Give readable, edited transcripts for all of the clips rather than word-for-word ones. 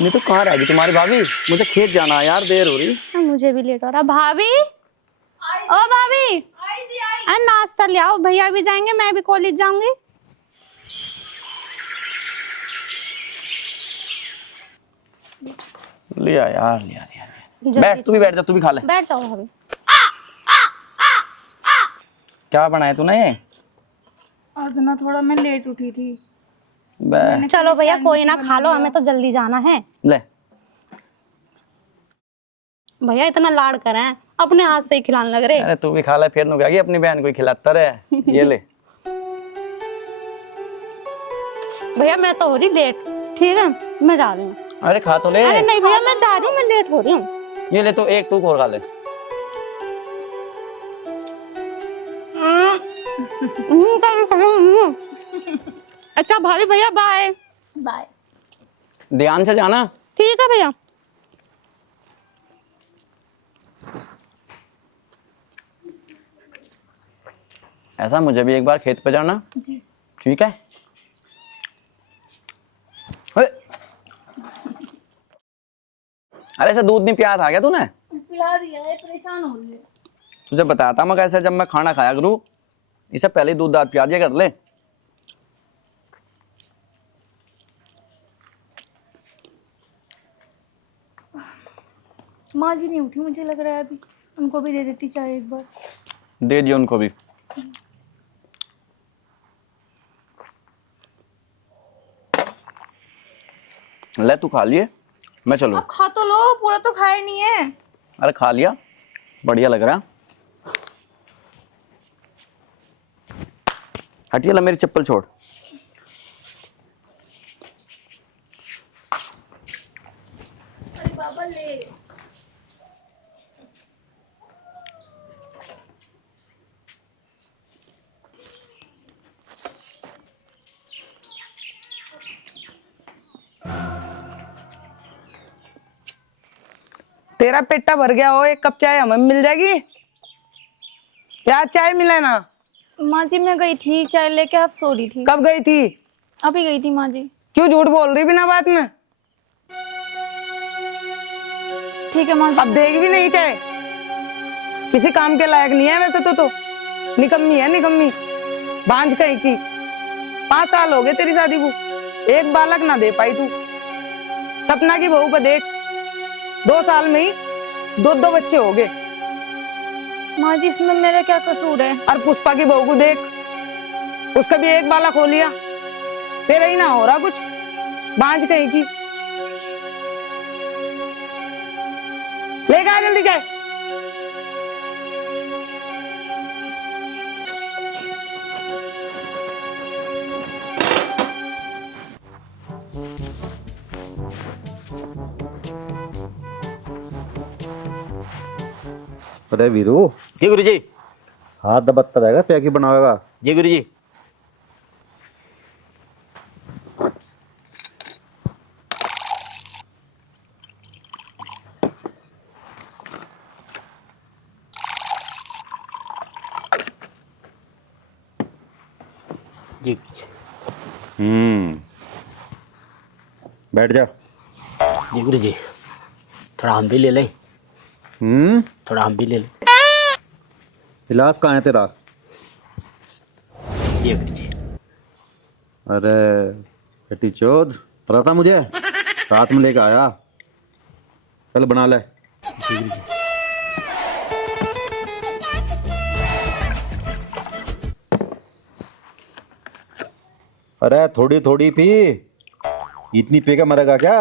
नहीं तो कहाँ रहेगी तुम्हारी भाभी? मुझे खेत जाना है यार, देर हो रही। मुझे भी लेट हो रहा। भाभी, ओ भाभी, अरे नाश्ता ले आओ, भैया भी जाएंगे, मैं भी कॉलेज जाऊंगी। लिया यार, लिया। बैठ, तू भी बैठ जा, तू भी खा ले। बैठ जाओ भाभी। क्या बनाया तूने ये? आज ना थोड़ा मैं लेट उठी थी। चलो भैया कोई ना, खा लो, हमें तो जल्दी जाना है। ले भैया इतना लाड़ कर रहे हैं, अपने हाथ से ही खिलाने लग रहे। अरे तू भी खा ले, फिर नु क्या अपनी बहन को ही खिलाता रहे। ये ले। भैया मैं तो हो रही लेट, ठीक है मैं जा रही हूँ। अरे खा तो ले। अरे नहीं भैया मैं जा रही हूँ, मैं लेट हो रही हूँ। ये ले, तो एक टूक और खा ले। अच्छा भाभी, भैया बाय बाय। ध्यान से जाना। ठीक है भैया। ऐसा मुझे भी एक बार खेत पे जाना जी। ठीक है। अरे ऐसा दूध नहीं पिया था क्या तूने? पिला दिया है, परेशान हो रही है। तुझे बताता मैं कैसे, जब मैं खाना खाया करूँ इससे पहले दूध दाद पिया दिया कर ले। माँ जी नहीं उठी, मुझे लग रहा है अभी। उनको भी दे देती चाय एक बार। दे दियो उनको भी। ले तू खा लिए, मैं चलूं? अब खा तो लो, पूरा तो खाया नहीं है। अरे खा लिया, बढ़िया लग रहा। हटिए, ला मेरी चप्पल छोड़। अरे बाबा ले। तेरा पेटा भर गया हो, एक कप चाय हमें मिल जाएगी? यार चाय मिले ना। माँ जी मैं गई थी चाय लेके, अब सो रही थी। कब गई थी? अभी गई थी माँ जी। क्यों झूठ बोल रही बिना बात में? ठीक है माँ जी। अब देगी भी नहीं चाय, किसी काम के लायक नहीं है वैसे तो निकम्मी है, निकम्मी बांझ कहीं की। 5 साल हो गए तेरी शादी को, एक बालक ना दे पाई तू। सपना की बहू पे देख, 2 साल में ही 2 बच्चे हो गए। माँ जी इसमें मेरा क्या कसूर है? और पुष्पा की बहू को देख, उसका भी एक बालक हो लिया, तेरा ही ना हो रहा कुछ, बांझ कहीं की। लेकर आ जल्दी जाए। अरे वीरू, जी गुरु जी। हाथ दबत्ता रहेगा, पैकी बनाएगा। जी गुरु जी। जी बैठ जा। जी गुरु जी, थोड़ा हम भी ले लें। थोड़ा हम भी ले लें। इलाज कहाँ है तेरा? ये गुरु जी। अरे बेटी चौध, पता था मुझे, साथ में लेके आया। चल बना ले। जी गुरु जी। अरे थोड़ी थोड़ी पी, इतनी पी के मरेगा क्या?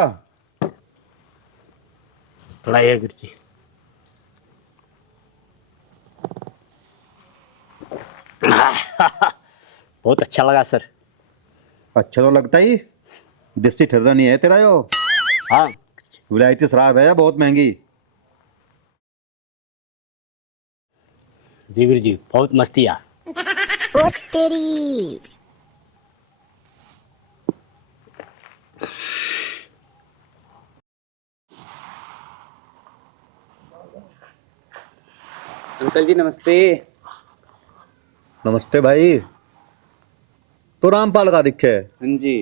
थोड़ा ये गुरु जी। बहुत अच्छा लगा सर। अच्छा तो लगता ही, देसी ठहरा नहीं है तेरा यो। हाँ विलायती शराब है या बहुत महंगी? जी गुरु जी, बहुत मस्ती आ। ओ तेरी। अंकल जी नमस्ते। नमस्ते भाई। तो रामपाल का दिखे? हाँ जी।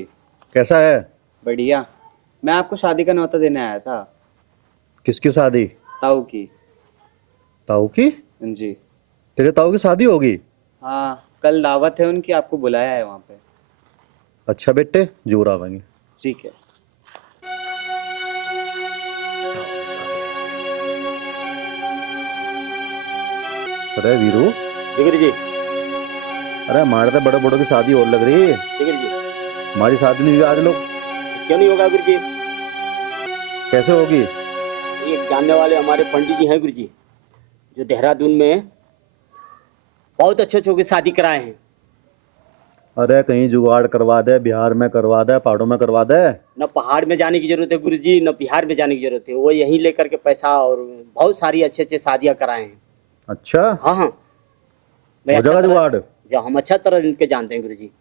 कैसा है? बढ़िया। मैं आपको शादी का न्योता देने आया था। किसकी शादी? ताऊ की। ताऊ की? जी। तेरे ताऊ की शादी होगी? हाँ, कल दावत है उनकी, आपको बुलाया है वहाँ पे। अच्छा बेटे, जरूर आवेंगे। ठीक है। अरे वीरू, जी गुरु जी। अरे हमारे तो बड़े बड़ों की शादी और लग रही है। जी गुरु जी। हमारी शादी नहीं हुई आज लोग। क्यों नहीं होगा गुरु जी? कैसे होगी? एक जानने वाले हमारे पंडित जी हैं गुरु जी, जो देहरादून में बहुत अच्छे अच्छे की शादी कराए हैं। अरे कहीं जुगाड़ करवा दे, बिहार में करवा दे, पहाड़ों में करवा दे। न पहाड़ में जाने की जरूरत है गुरु जी, न बिहार में जाने की जरूरत है। वो यहीं लेकर के पैसा और बहुत सारी अच्छे अच्छे शादियाँ कराए हैं। अच्छा, हाँ हाँ, हो जाएगा जुगाड़? जो हम अच्छा तरह इनके जानते हैं गुरु जी।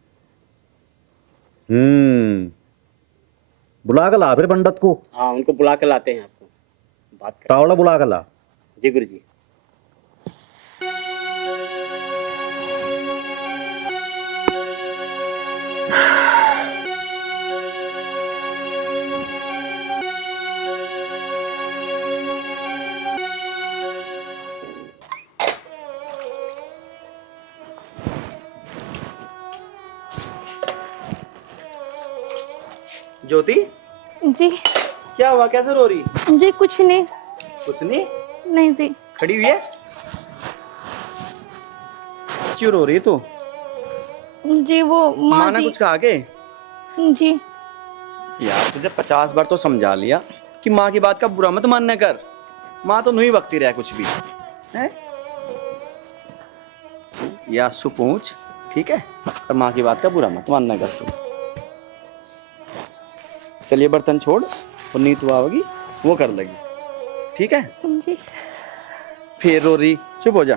बुला कर ला फिर पंडित को। हाँ, उनको बुला के लाते हैं, आपको बात कर। तावड़ा बुला कर ला। जी गुरु जी। ज्योति, जी क्या हुआ? कैसे रो रही? जी कुछ नहीं। कुछ नहीं? नहीं जी। खड़ी हुई है? क्यों रो रही है तू? जी वो माँ माँ ने जी। कुछ कहा के? जी यार तुझे 50 बार तो समझा लिया कि माँ की बात का बुरा मत मानने कर। माँ तो नहीं बकती रहे कुछ भी है। या सु पूछ, ठीक है? और माँ की बात का बुरा मत मानना कर तू। चलिए बर्तन छोड़ और नीतू आओगी, वो कर लेगी, ठीक है? जी। फिर रो रही, चुप हो जा।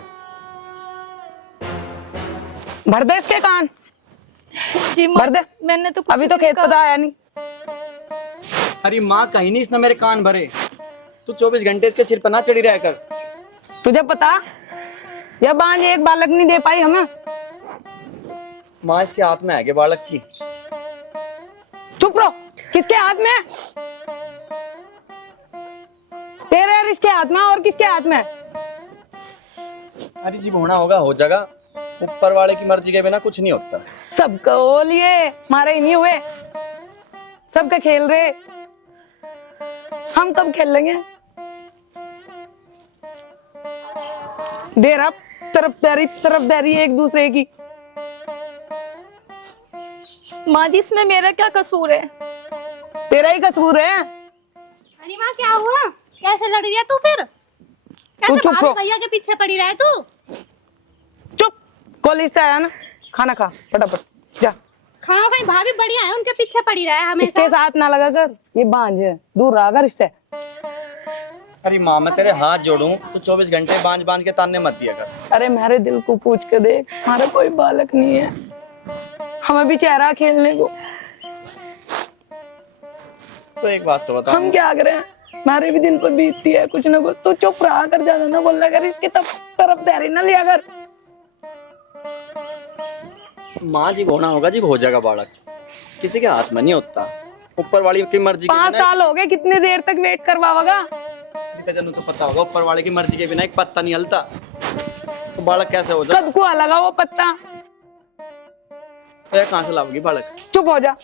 भर दे इसके कान। जी भर दे। मैंने तो अभी तो खेत पता आया नहीं। अरे माँ कहीं नहीं इसने मेरे कान भरे। तू 24 घंटे इसके सिर पर ना चढ़ी रह कर। तुझे पता, यह बांझ एक बालक नहीं दे पाई हमें। माँ इसके हाथ में है के बालक की। चुप रहो। किसके हाथ में है? तेरे और इसके हाथ में, और किसके हाथ में है? अरे जी होना होगा हो जाएगा। ऊपर वाले की मर्जी के बिना कुछ नहीं होता। सबका हो लिए, मारे ही नहीं हुए। सबका खेल रहे, हम कब खेल लेंगे? देर अब तरफदारी एक दूसरे की। माँ जी इसमें मेरा क्या कसूर है? तेरा ही कसूर है। अरे माँ क्या हुआ? कैसे लड़ रही है तू फिर? कैसे चुप भाभी हो। भैया के पीछे पड़ी रहे तू? चुप। कॉलेज से आया ना, खाना खा फटाफट जा। खाओ कहीं, भाभी बढ़िया है, उनके पीछे पड़ी रहे हमेशा। इसके साथ ना लगा कर, ये बांझ है, दूर रहा कर इससे। अरे माँ मैं तेरे हाथ जोड़ूं तो 24 घंटे बांझ बांझ के ताने मत दिया कर। अरे मेरे दिल को पूछ के देख, हमारा कोई बालक नहीं है, हमें भी चेहरा खेलने को। तो एक बात तो बता, हम क्या करें? हमारे भी दिल पर बीतती है कुछ ना कुछ। तू चुप रहा कर, ज्यादा ना बोला कर, इसकी तरफदारी ना लिया कर। माँ जी होना होगा जी, हो जाएगा बालक। किसी के हाथ में नहीं होता, ऊपर वाली की मर्जी के 5 बिना। साल हो गए, कितने देर तक वेट करवाओगा? जन तो पता होगा ऊपर वाले की मर्जी के बिना एक पत्ता नहीं हलता। तो बालक कैसे हो जाएगा? कद को लगा वो पत्ता? तो कहाँ से लाओगी बालक? चुप हो जा।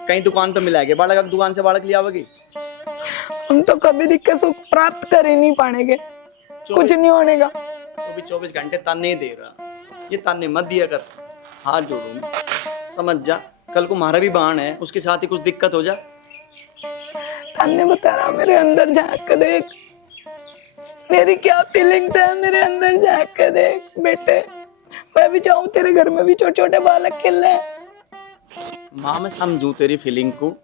कहीं दुकान पे मिलाएगी बालक? अब दुकान से बालक ले आओगी? हम तो कभी दिक्कत सुख प्राप्त कर ही नहीं पाएंगे, कुछ नहीं होने का। तो भी 24 घंटे ताने दे रहा, ये ताने मत दिया कर। हाथ जोड़ूं, समझ जा। कल को हमारा भी बाण है, उसके साथ ही कुछ दिक्कत हो जा। तन्ने बता रहा, मेरे अंदर झांक के देख, मेरी क्या फीलिंग्स है, मेरे अंदर झांक के देख बेटे। मैं भी चाहूँ तेरे घर में भी छोटे छोटे बालक खेल रहे हैं। माँ मैं समझू तेरी फीलिंग को।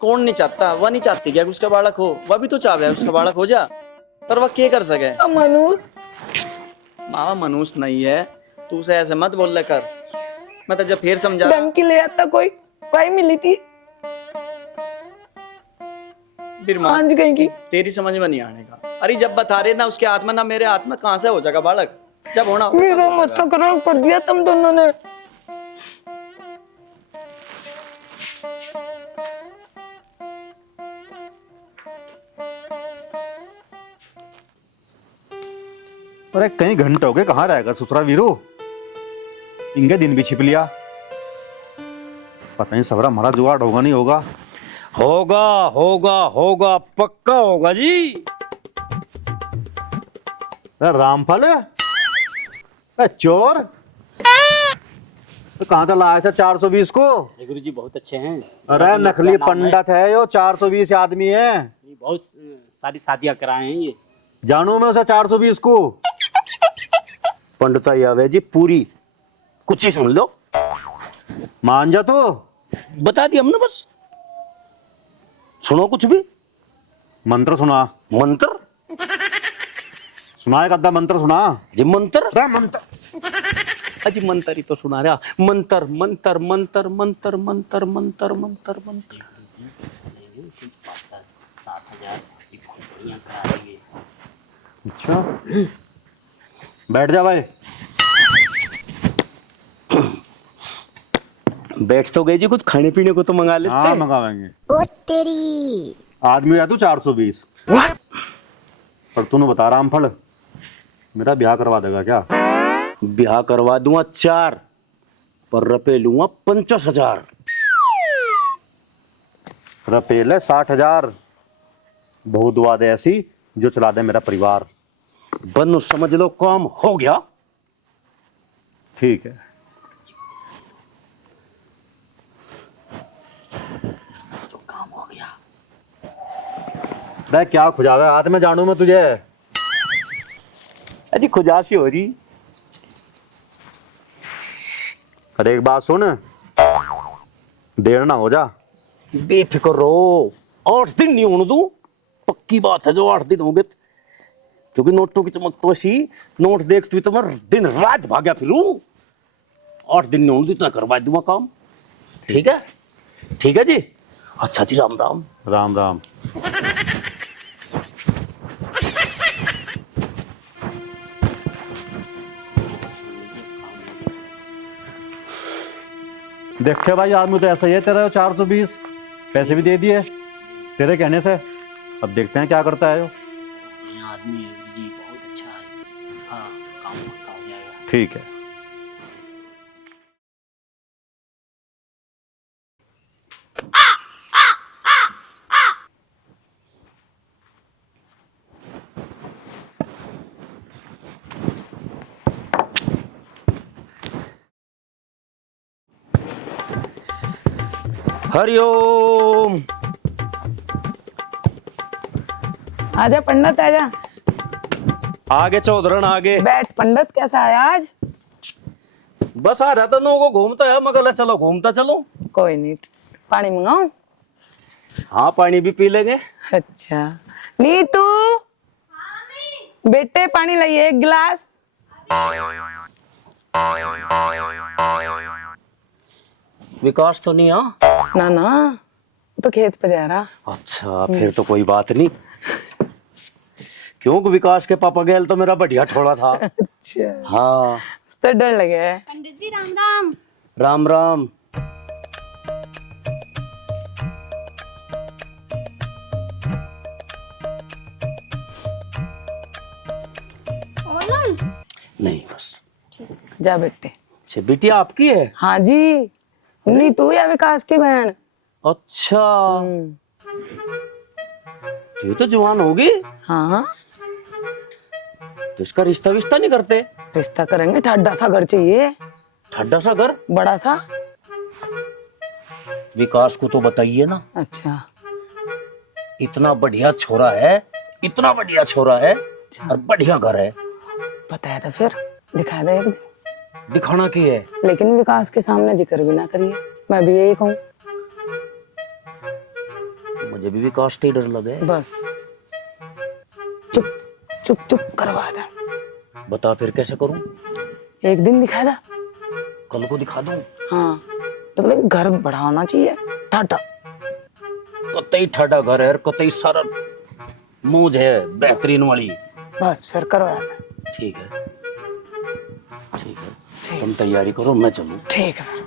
कौन नहीं चाहता? वह नहीं चाहती क्या उसका बालक हो? वह भी तो चाहे उसका बालक हो जा, पर वह क्या कर सके? मनुष्य माँ मनुष्य नहीं है, तू उसे ऐसे मत बोल कर। मैं तो जब फिर समझा ढंग की ले आता कोई भाई मिली थी फिर माँ आज कहीं की। तेरी समझ में नहीं आने का। अरे जब बता रहे ना उसके हाथ में ना मेरे हाथ में, कहाँ से हो जाएगा बालक? जब होना होगा मेरा तब होगा। मच्छकरण कर दिया तुम दोनों ने। अरे कई घंटे हो गए, कहाँ रहेगा ससुरा वीरू? इंगे दिन भी छिप लिया। पता नहीं सवरा हमारा जुगाड़ होगा नहीं होगा। होगा होगा होगा, पक्का होगा जी। अरे रामफल, अरे चोर, तो कहाँ से लाया था 420 को? गुरु जी बहुत अच्छे हैं। अरे नकली पंडित है यो, 420 आदमी है। ये बहुत सारी शादियां कराए हैं ये। जानू मैं उसे 420 को। पंडिताई आवे जी पूरी, कुछ ही सुन लो। मान जा तो। बता दिया हमने, बस सुनो कुछ भी। मंत्र सुना। मंत्र? सुना एक अद्धा मंत्र सुना जी। मंत्र? अरे मंत्र अजी मंत्र ही तो सुना रहा। मंत्र मंत्र मंत्र मंत्र मंत्र मंत्र मंत्र मंत्र। 7,000 शादी बहुत बढ़िया करा देंगे। अच्छा, बैठ जा भाई। बैठ तो गए जी, कुछ खाने पीने को तो मंगा लेते हाँ हैं। मंगावेंगे। ओ तेरी। आदमी है तू 420। पर तूने बता रामफल, मेरा ब्याह करवा देगा क्या? ब्याह करवा दूंगा 4, पर रुपए लूंगा 50,000। रुपये 60,000। बहुत दुआ दे ऐसी जो चला दे मेरा परिवार। बनो समझ लो, काम हो गया। ठीक है। काम हो गया। मैं क्या खुजावे हाथ में जानू मैं तुझे। अजी खुजासी हो रही। अरे एक बात सुन, देर ना हो जा। बेफिक्र रहो, 8 दिन नहीं होने दूं। पक्की बात है, जो 8 दिन हो गए, क्योंकि नोटों की चमक तो ऐसी, नोट देखती हुई तो मैं दिन रात भागा फिरूं। 8 दिन नहीं होने दूं, इतना करवा दूंगा काम। ठीक है? ठीक है जी। अच्छा जी, राम राम। राम राम। देखते भाई, आदमी तो ऐसा ही है तेरा। 420 पैसे भी दे दिए तेरे कहने से। अब देखते हैं क्या करता है। ये आदमी है गुरु जी, बहुत अच्छा है। हाँ, काम पक्का हो जाएगा। ठीक है। हरिओम। आजा पंडित आजा। आगे चौधरन आगे। बैठ पंडित, कैसा आया आज? बस आ रहा था, नो को घूमता है, मगर चलो घूमता चलो। कोई नहीं, पानी मंगाऊं? हाँ, पानी भी पी लेंगे। अच्छा नीतू, बेटे पानी लाइए 1 गिलास। विकास तो नहीं? हाँ ना ना, वो तो खेत पे जा रहा। अच्छा, फिर तो कोई बात नहीं। क्योंकि विकास के पापा गैल तो मेरा बढ़िया ठोड़ा था। अच्छा, हाँ। उससे डर लगे है। पंडित जी राम राम। राम राम। नहीं बस। जा बेटे। अच्छा, बिटिया आपकी है? हाँ जी, नीतू या विकास की बहन। अच्छा, ये तो जवान होगी। हाँ, तो इसका रिश्ता विश्ता नहीं करते? रिश्ता करेंगे, ठड्डा सा घर चाहिए। ठड्डा सा घर? बड़ा सा। विकास को तो बताइए ना। अच्छा, इतना बढ़िया छोरा है, इतना बढ़िया छोरा है, और बढ़िया घर है। बताया था फिर, दिखा दे एक दिन। दिखाना की है, लेकिन विकास के सामने जिक्र भी ना करिए, मैं भी यही कहूँ। मुझे भी विकास से डर लगे। बस चुप चुप चुप करवा दे। बता फिर कैसे करूं? एक दिन दिखा दे। कल को दिखा दूं? हाँ, तो घर बड़ा होना चाहिए, ठाठा। कतई ठंडा घर है, कतई सारा मौज है बेहतरीन वाली। बस फिर करवा दे। ठीक है, ठीक है, तुम तैयारी करो, मैं चलूं। ठीक है।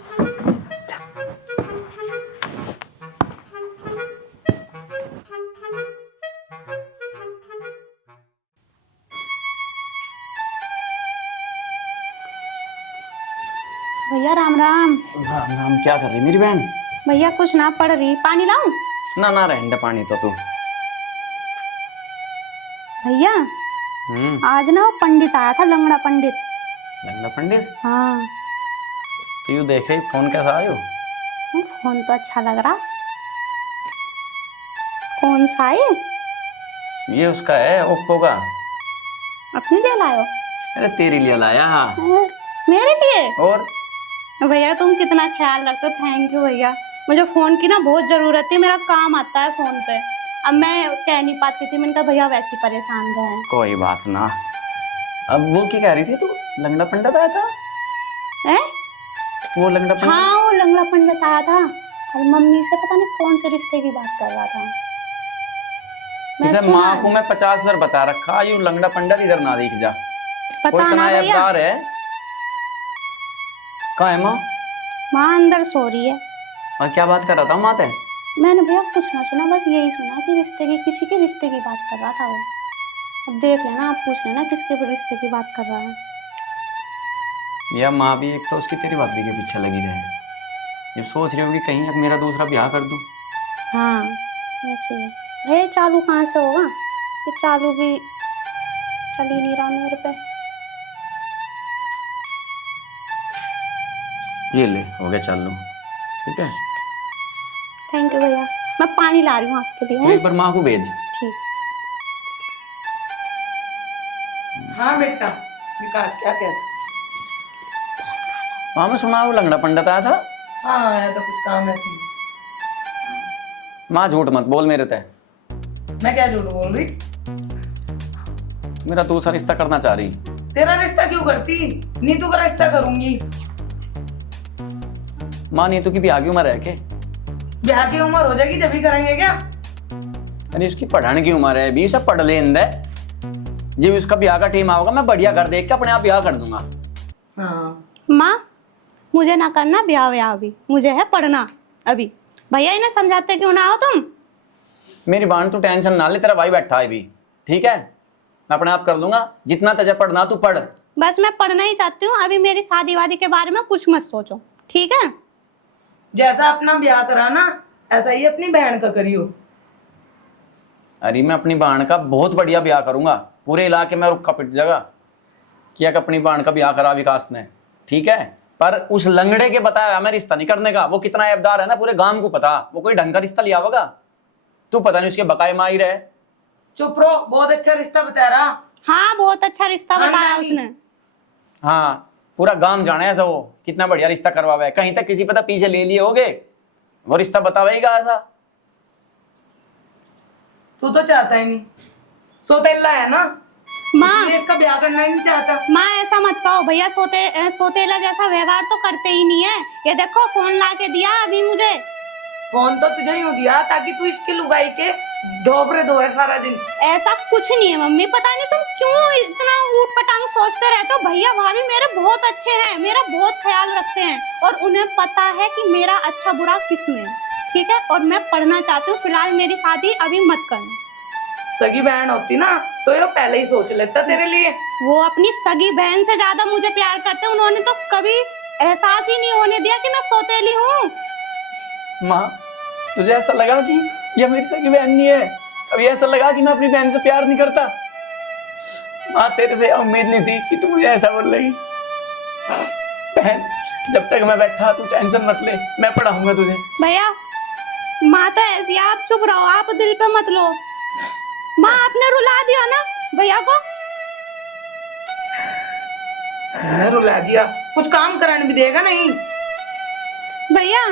भैया राम राम। राम राम। क्या कर रही मेरी बहन? भैया कुछ ना पढ़ रही, पानी लाऊं? ना ना रहने पानी तो तू। भैया आज ना वो पंडित आया था, लंगड़ा पंडित। लंगड़ा पंडित? हाँ। तो यू देखे फोन कैसा आयो? फोन तो अच्छा लग रहा। कौन सा है? ये उसका है, ओप्पो का। अपने लिए लायो? अरे तेरे लिए लाया। मेरे लिए? और भैया तुम कितना ख्याल रखते हो, थैंक यू भैया। मुझे फोन की ना बहुत जरूरत थी, मेरा काम आता है फोन पे। अब मैं कह नहीं पाती थी, मैंने कहा भैया वैसे ही परेशान रहे। कोई बात ना। अब वो क्या कह रही थी तू? लंगड़ा पंडित आया था? है? वो लंगड़ा पंडित? हाँ वो लंगड़ा पंडित आया था और मम्मी से पता नहीं कौन से रिश्ते की बात कर रहा था। इसे माँ को मैं 50 बार बता रखा, यू लंगड़ा पंडित इधर ना दिख जा। वो पता इतना ना भैया। ऐबदार है। कहाँ है माँ? माँ अंदर सो रही है। और क्या बात कर रहा था माँ ते? मैंने भैया कुछ ना सुना, बस यही सुना कि रिश्ते की, किसी के रिश्ते की बात कर रहा था वो। अब देख लेना, आप पूछ लेना किसके रिश्ते की बात कर रहा है। या माँ भी एक तो उसकी तेरी भाभी के पीछे लगी रहे, जब सोच रही होगी कहीं अब मेरा दूसरा ब्याह कर दूं। हाँ ऐसे ही। भैया चालू कहाँ से होगा? ये चालू भी चल ही नहीं रहा मेरे पे। ये ले, हो गया, चल लूं। ठीक है, थैंक यू भैया। मैं पानी ला रही हूँ आपके लिए। तू एक बार माँ को भेज। ठीक। हाँ बेटा विकास क्या कहता? माँ मैं सुना वो लंगड़ा पंडित आया था। हाँ आया तो कुछ काम ऐसे ही। माँ झूठ मत बोल मेरे ते। मैं क्या झूठ बोल रही? मेरा दूसरा रिश्ता करना चाह रही। तेरा रिश्ता क्यों करती? नीतू का रिश्ता करूंगी। माँ नीतू की ब्याह की उम्र है के? ब्याह की उम्र हो जाएगी जब ही करेंगे क्या? अरे उसकी पढ़ाने की उम्र है, भी सब पढ़ ले इंदे। जब उसका ब्याह का टाइम आओगा मैं बढ़िया घर देख के अपने आप ब्याह कर दूंगा। हाँ माँ मुझे ना करना ब्याह व्याह भी, मुझे है पढ़ना अभी। भैया इन्हें समझाते क्यों ना हो तुम? मेरी बहन तू टेंशन ना ले, तेरा भाई बैठा है भी, ठीक है? मैं अपने आप कर लूंगा, जितना तुझे पढ़ना तू पढ़। बस मैं पढ़ना ही चाहती हूँ, अभी मेरी शादी वादी के बारे में कुछ मत सोचो, ठीक है? जैसा अपना ब्याह करा ना ऐसा ही अपनी बहन का करियो। अरे मैं अपनी बहन का बहुत बढ़िया ब्याह करूंगा, पूरे इलाके में रुक्का पिट जाएगा कि अपनी बहन का ब्याह करा विकास ने, ठीक है? पर उस लंगड़े के बताया हमें रिश्ता नहीं करने का। वो कितना ऐबदार है ना, पूरे गांव को पता। वो कोई ढंग का रिश्ता लिया होगा? तू पता नहीं उसके बकाए माही रहे। चुप रहो, बहुत अच्छा रिश्ता बता रहा। हाँ बहुत अच्छा रिश्ता हाँ, बताया नानी। उसने। हाँ पूरा गांव जाने ऐसा वो कितना बढ़िया रिश्ता करवावे। कहीं तक किसी पता पीछे ले लिए होगे, वो रिश्ता बतावेगा ऐसा। तू तो चाहता ही नहीं, सोतेला है ना, माँ इसलिए इसका ब्याह करना ही नहीं चाहता। माँ ऐसा मत कहो, भैया सोतेला जैसा व्यवहार तो करते ही नहीं है। ये देखो फोन ला के दिया अभी मुझे। फोन तो तुझे ही दिया ताकि तू इसकी लुगाई के ढोबरे धोए सारा दिन। ऐसा कुछ नहीं है मम्मी, पता नहीं तुम क्यों इतना ऊट पटांग सोचते रहते हो। भैया भाभी मेरे बहुत अच्छे हैं, मेरा बहुत ख्याल रखते हैं और उन्हें पता है कि मेरा अच्छा बुरा किसमें है, ठीक है? और मैं पढ़ना चाहती हूँ, फिलहाल मेरी शादी अभी मत करना। सगी बहन होती ना तो ये पहले ही सोच लेता तेरे लिए। वो अपनी सगी बहन से ज्यादा मुझे प्यार करते हैं, उन्होंने तो कभी एहसास ही नहीं होने दिया कि मैं सौतेली हूँ। माँ तुझे ऐसा लगा कि यह मेरी सगी बहन नहीं है? कभी ऐसा लगा कि मैं अपनी बहन से प्यार नहीं करता? माँ तेरे से उम्मीद नहीं थी कि तू मुझे ऐसा बोल रही। बहन जब तक मैं बैठा तू टेंशन मत ले, मैं पढ़ाऊंगा तुझे। भैया माँ तो ऐसी है, आप चुप रहो, आप दिल पे मत लो। माँ आपने रुला दिया ना भैया को। मैंने रुला दिया, कुछ काम कराने भी देगा नहीं। भैया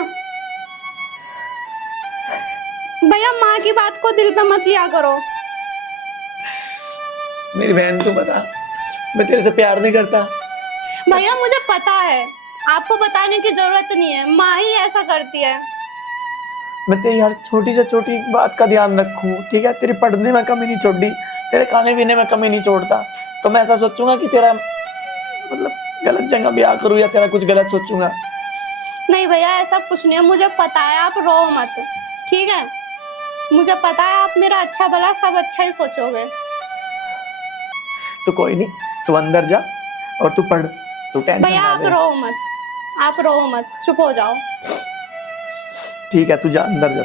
भैया माँ की बात को दिल पे मत लिया करो। मेरी बहन तू बता, मैं तेरे से प्यार नहीं करता। भैया मुझे पता है, आपको बताने की जरूरत नहीं है, माँ ही ऐसा करती है। मैं तेरी हर छोटी से छोटी बात का ध्यान रखूं, ठीक है? तेरे पढ़ने में कमी नहीं छोड़ी, तेरे खाने पीने में कमी नहीं छोड़ता। तो मैं ऐसा सोचूंगा कि तेरा मतलब गलत जगह ब्याह करूं या तेरा कुछ गलत सोचूंगा। नहीं भैया ऐसा कुछ नहीं है, मुझे पता है, आप रो मत, ठीक है? मुझे पता है आप मेरा अच्छा भला सब अच्छा ही सोचोगे। तो कोई नहीं, तू अंदर जा और तू पढ़, तू टेंशन भैया ना आप ले। रो मत, आप रो मत, चुप हो जाओ। ठीक है, तू जा अंदर जा।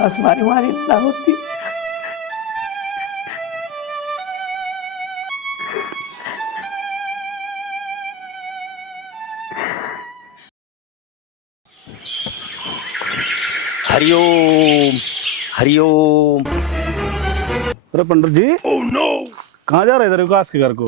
आसमानी मारी ना होती। हरिओम हरिओम। अरे पंडित जी, कहाँ जा रहे थे विकास के घर को?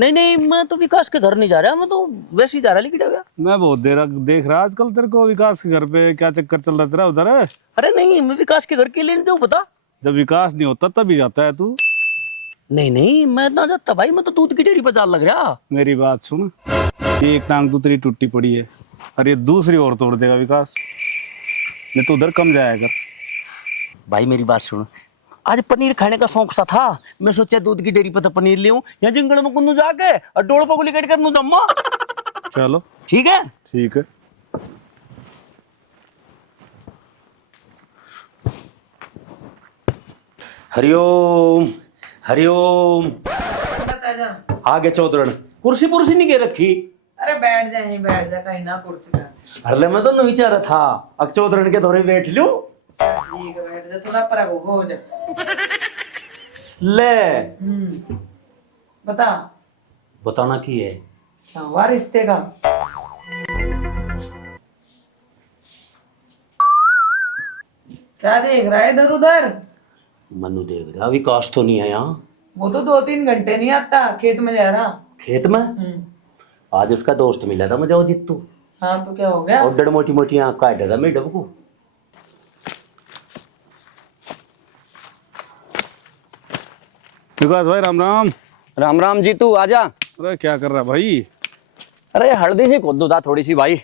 नहीं नहीं, मैं तो विकास के घर नहीं जा रहा, मैं तो वैसे ही जा रहा, लेकिन क्या हो गया? मैं बहुत देर देख रहा आजकल तेरे को विकास के घर पे, क्या चक्कर चल रहा तेरा उधर है? अरे नहीं, मैं विकास के घर के लिए नहीं दूं, पता। जब विकास नहीं होता तभी जाता है तू। नहीं नहीं, मैं ना जाता भाई, मैं तो दूध की डेयरी पर जाने लग रहा। मेरी बात सुन, एक टांग तो तेरी टूटी पड़ी है और ये दूसरी और तोड़ देगा विकास। नहीं तो उधर कम जाया कर। भाई मेरी बात सुन, आज पनीर खाने का शौक सा था, मैं सोचा दूध की डेयरी पर तो पनीर ले यहाँ जंगल में कुन्नू जाके और डोड़ पगुली कट कर जम्मा। चलो ठीक है। ठीक है। हरिओम हरिओम। आगे चौधरण, कुर्सी पुर्सी नहीं के रखी। अरे बैठ जा, यहीं बैठ जा, कहीं ना कुर्सी का। अरे मैं तो न विचारा था अब चौधरण के दौरे बैठ लूं। ठीक है, बैठ जा, थोड़ा पर हो जा। ले बता, बताना की है क्या हुआ रिश्ते का? क्या देख रहा है इधर उधर? मनु देख रहा, विकास तो नहीं है यहाँ। वो तो 2-3 घंटे नहीं आता, खेत में जा रहा। खेत में आज उसका दोस्त मिला था मुझे, वो जित्तू। हाँ तो क्या हो गया? और डर मोटी मोटी आँख काट था मेरे डब को। विकास भाई राम राम। राम राम जी, तू आजा। अरे क्या कर रहा भाई? अरे हल्दी सी खोद दो था थोड़ी सी भाई।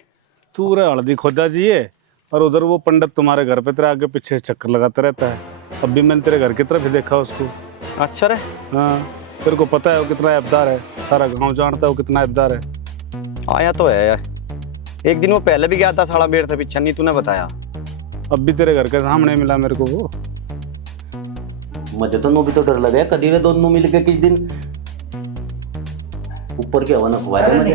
तू रे हल्दी खोदा चाहिए और उधर वो पंडित तुम्हारे घर पे तेरे आगे पीछे चक्कर लगाता रहता है। अब भी मैंने तेरे घर की तरफ ही देखा उसको। अच्छा रे। हाँ, तेरे को पता है वो कितना ऐबदार है, सारा गांव जानता है वो कितना ऐबदार है। आया तो है यार, एक दिन वो पहले भी गया था साड़ा बेर था पीछे, नहीं तूने बताया। अब भी तेरे घर के सामने मिला मेरे को वो। मुझे तो नो भी तो डर लगा, कभी वे दोनों मिल के किस दिन ऊपर के हवा न खुआ दे मुझे।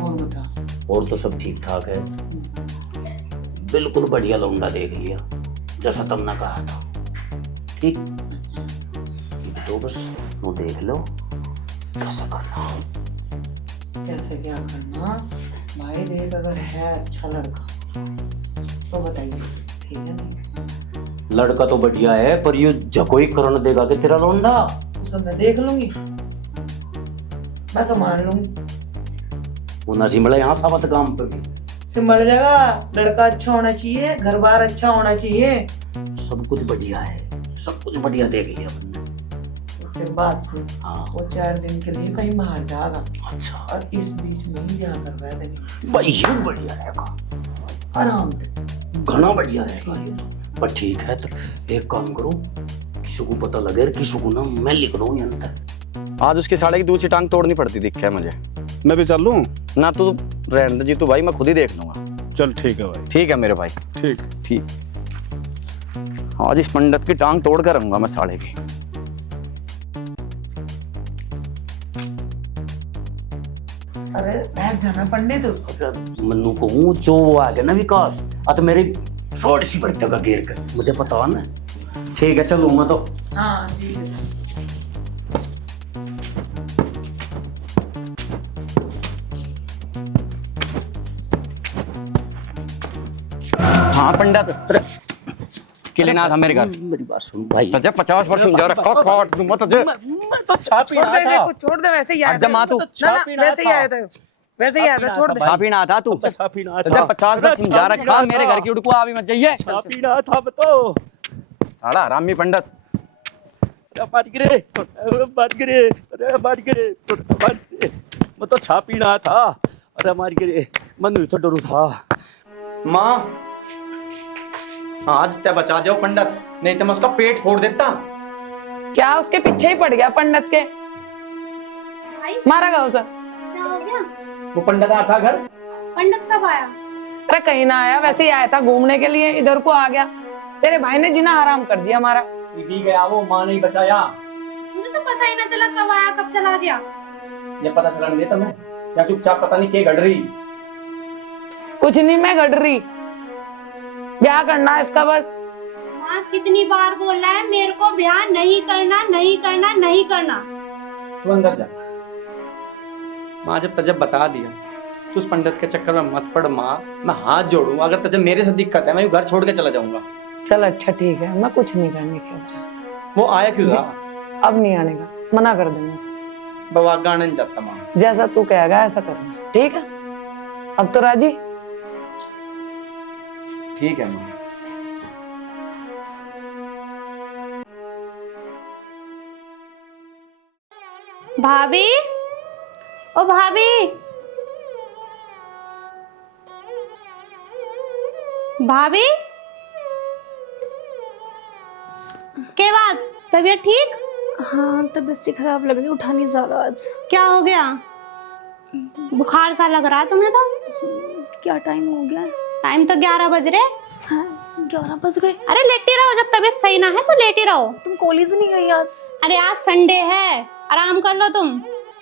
और बता। और तो सब ठीक ठाक है, बिल्कुल बढ़िया लौंडा देख लिया जैसा तुमने कहा था। ठीक, ये तो बस वो देख लो कैसे करना। कैसे क्या करना भाई? देख, अगर है अच्छा लड़का तो बताइए, ठीक है ना? लड़का तो बढ़िया है, पर ये झकोई करण देगा कि तेरा लौंडा। तो सब मैं देख लूंगी, मैं संभाल लूंगी। वो ना सिमला यहाँ सावत काम पे भी सिमट जाएगा। लड़का अच्छा होना चाहिए, घर बार अच्छा होना चाहिए, सब कुछ बढ़िया है, सब कुछ बढ़िया देख लिया हमने। तो फिर बात सुन, हाँ। वो 4 दिन के लिए कहीं बाहर जाएगा अच्छा, और इस बीच में ही ब्याह करवा देंगे। भाई ये बढ़िया रहेगा, आराम से। घना बढ़िया रहेगा ये तो। पर ठीक है, तो एक काम करो, किसी को पता लगे किसी को ना मैं लिख दूं यहाँ तक। आज उसके साड़े की दूसरी टांग तोड़नी पड़ती दिखा है मुझे। मैं भी चल लूं? ना तू रहने दे जी, तू भाई मैं खुद ही देख लूंगा। चल ठीक है भाई। ठीक है मेरे भाई। ठीक। ठीक, आज इस पंडित की टांग तोड़ कर रहूंगा मैं साड़े की। अरे बैठ जाना पंडित। मन्नू कहूँ जो वो आ गया ना विकास, तो मेरी शॉर्ट सी पर जगह घेर कर, मुझे पता है ना। ठीक है, चलूँ मैं तो। हाँ ठीक है। हाँ पंडित, किले ना था मेरे घर। मेरी बात सुन भाई। तुझे 50 वर्ष समझा रखा, काट दूंगा तुझे। मैं तो छाप छोड़ दे इसे, कुछ छोड़ दे, वैसे ही आया था। माँ तू ना ना, वैसे ही आया था, वैसे ही आया था, छोड़ दे। छापी ना था तू। तुझे 50 वर्ष समझा रखा, मेरे घर की उड़को अभी मत जाइए। छापी ना था तो साड़ा हरामी पंडित। मैं तो छापी ना था। अरे मार गिरे, मनु तो डरू था। माँ आज ते बचा जाओ पंडित, नहीं तो मैं उसका पेट फोड़ देता। क्या उसके पीछे ही पड़ गया पंडित के? मारा गया उसे। क्या हो गया? वो पंडित आया था घर। पंडित कब आया? अरे कहीं ना आया, वैसे ही आया था घूमने के लिए, इधर को आ गया। तेरे भाई ने जीना हराम कर दिया हमारा। भी गया वो, माँ नहीं बचाया। मुझे तो पता ही ना चला कब आया कब चला गया। ये पता चला नहीं देता मैं, या चुपचाप पता नहीं क्या गड़ रही। कुछ नहीं मैं गड़ रही, ब्याह करना है इसका बस। माँ कितनी बार बोल रहा है मेरे को ब्याह नहीं करना नहीं करना नहीं करना। तू अंदर जा। माँ जब तजब बता दिया तो उस पंडित के चक्कर में मत पड़ माँ, मैं हाथ जोड़ू। अगर तुझे मेरे से दिक्कत है मैं घर छोड़ के चला जाऊंगा। चल अच्छा ठीक है, मैं कुछ नहीं करने की वजह। वो आया क्यों था? अब नहीं आने का, मना कर देंगे उसे। बाबा गाने नहीं जाता माँ। जैसा तू कहेगा ऐसा करना, ठीक है? अब तो राजी? ठीक है माँ। भाभी, ओ भाभी, भाभी, के बात? तबीयत ठीक? हाँ तबीयत सी खराब लग रही, उठा नहीं जा रहा आज। क्या हो गया? बुखार सा लग रहा है तुम्हें तो। क्या टाइम हो गया? टाइम तो 11 बज रहे। हाँ 11 बज गए। अरे लेटी रहो, जब तबीयत सही ना है तो लेटी रहो। तुम कॉलेज नहीं गई आज? अरे आज संडे है, आराम कर लो तुम,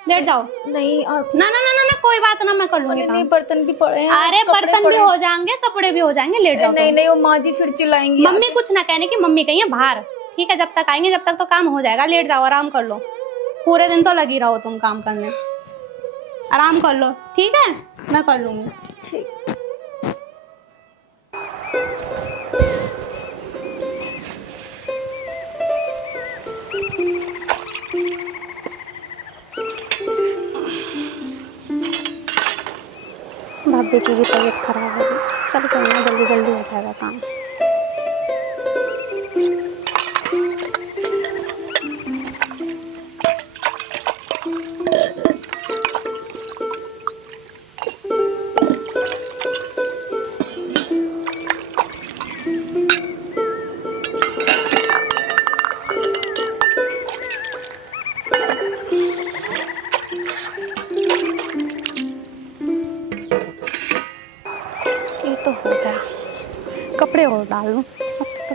लेट जाओ। नहीं ना ना ना ना, ना कोई बात ना, मैं कर लूंगी नहीं, काम। बर्तन भी पड़े हैं। अरे कपड़े बर्तन पड़े भी हैं। हो जाएंगे, कपड़े भी हो जाएंगे, लेट जाओ। नहीं नहीं, वो माँ जी फिर चिल्लाएंगी। मम्मी कुछ ना कहने की, मम्मी कहीं है बाहर, ठीक है? जब तक आएंगे जब तक तो काम हो जाएगा, लेट जाओ, आराम कर लो। पूरे दिन तो लगी रहो तुम काम करने, आराम कर लो, ठीक है? मैं कर लूंगी। ठीक। भाभी की भी तबीयत खराब हो गई, चल कोई ना, जल्दी जल्दी हो जाएगा काम। ये तो हो गया, कपड़े और डाल लूं। अब तो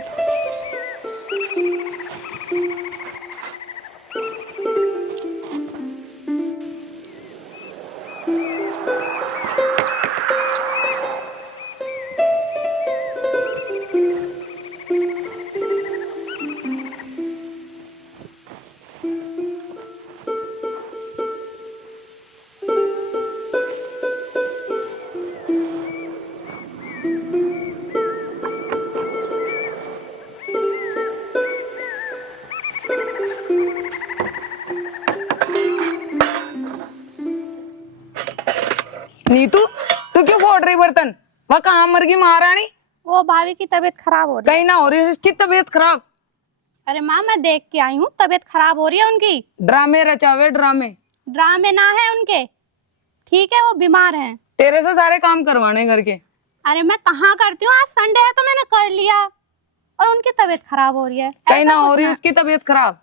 नीतू तू क्यों फोड़ रही बर्तन? वह कहाँ मर गई महारानी? वो भाभी की तबीयत खराब हो रही है। कहीं ना हो रही है इसकी तबीयत खराब? अरे माँ मैं देख के आई हूँ, तबीयत खराब हो रही है उनकी। ड्रामे रचावे ड्रामे। ड्रामे ना है उनके, ठीक है? वो बीमार हैं। तेरे से सारे काम करवाने घर के। अरे मैं कहाँ करती हूँ, आज संडे है तो मैंने कर लिया। और उनकी तबीयत खराब हो रही है। कहीं ऐसा ना हो कुछ रही है ना- उसकी तबीयत खराब।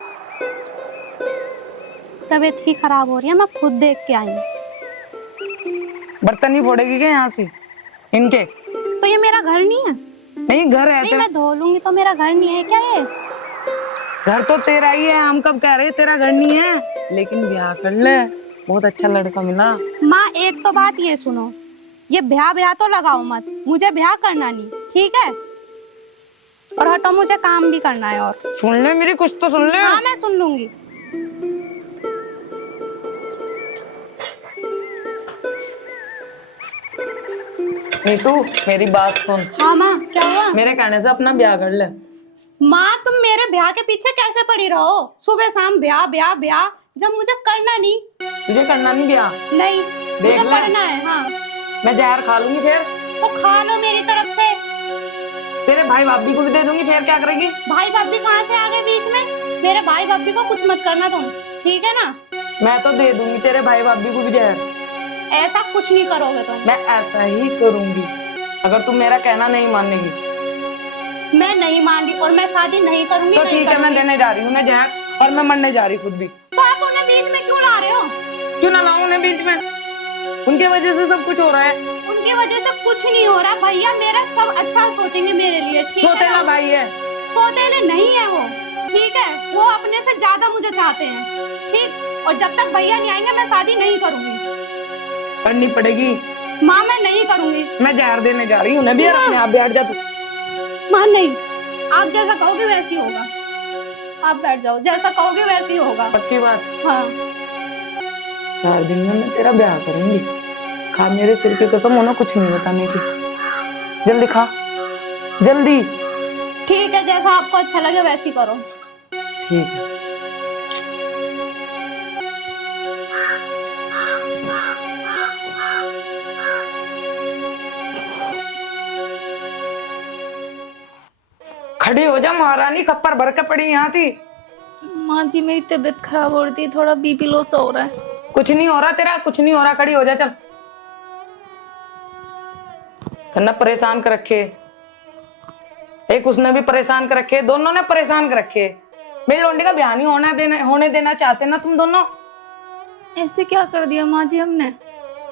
तबीयत ही खराब हो रही है, मैं खुद देख के आई हूँ। बर्तन ही फोड़ेगी क्या यहाँ से इनके? तो ये मेरा घर नहीं है? नहीं घर है नहीं तेरा। मैं धो लूंगी तो मेरा घर नहीं है क्या ये? घर तो तेरा ही है, हम कब कह रहे तेरा घर नहीं है। लेकिन ब्याह कर ले, बहुत अच्छा लड़का मिला। माँ एक तो बात ये सुनो, ये ब्याह ब्याह तो लगाओ मत, मुझे ब्याह करना नहीं, ठीक है? और हटो, मुझे काम भी करना है। और सुन ले मेरी, कुछ तो सुन ले। हाँ मैं सुन लूंगी। नीतू मेरी बात सुन, हाँ माँ क्या हुआ? मेरे कहने से अपना ब्याह कर ले। माँ तुम मेरे ब्याह के पीछे कैसे पड़ी रहो? सुबह शाम ब्याह ब्याह ब्याह, जब मुझे करना नहीं। तुझे करना नहीं ब्याह? नहीं देख मुझे ले। पढ़ना है। हाँ मैं जहर खा लूंगी फिर। तो खा लो मेरी तरफ से। तेरे भाई भाभी को भी दे दूंगी, फिर क्या करेगी? भाई भाभी कहाँ से आ गए बीच में? मेरे भाई भाभी को कुछ मत करना तुम, ठीक है ना? मैं तो दे दूंगी तेरे भाई भाभी को भी जहर। ऐसा कुछ नहीं करोगे तुम। मैं ऐसा ही करूंगी अगर तुम मेरा कहना नहीं मानेगी। मैं नहीं मान रही और मैं शादी नहीं करूंगी। तो नहीं ठीक है, मैं करूंगी। देने जा रही हूँ मैं जहर, और मैं मरने जा रही खुद भी। तो आप उन्हें बीच में क्यों ला रहे हो? क्यों ना लाऊं उन्हें बीच में? उनके वजह से सब कुछ हो रहा है। उनकी उनकी वजह से कुछ नहीं हो रहा भैया, मेरा सब अच्छा सोचेंगे मेरे लिए, ठीक है सोतेला ना? भाई है। सौतेले नहीं है वो, ठीक है, वो अपने से ज्यादा मुझे चाहते हैं, ठीक। और जब तक भैया नहीं आएंगे मैं शादी नहीं करूंगी। करनी पड़ेगी माँ, मैं नहीं करूंगी। मैं जहर देने जा रही हूँ नबी, यार अपने आप बैठ जा तू। माँ नहीं, आप जैसा कहोगे वैसे ही होगा, आप बैठ जाओ, जैसा कहोगे वैसे ही होगा। पक्की बात। हाँ 4 दिन में मैं तेरा ब्याह करूंगी, खा मेरे सिर की कसम, होना कुछ नहीं बताने की। जल्दी खा, जल्दी। ठीक है, जैसा आपको अच्छा लगे वैसे ही करो। ठीक है। खड़ी हो जा महारानी, खप्पर भर के पड़ी यहाँ से। माँ जी मेरी तबीयत खराब हो रही थी, थोड़ा बीपी लो सा हो रहा है। कुछ नहीं हो रहा तेरा, कुछ नहीं हो रहा, खड़ी हो जा चल। कन्ना परेशान कर रखे, एक उसने भी परेशान कर रखे, दोनों ने परेशान कर रखे। मेरी लौंडी का ब्याह नहीं होने देना चाहते ना तुम दोनों। ऐसे क्या कर दिया माँ जी हमने?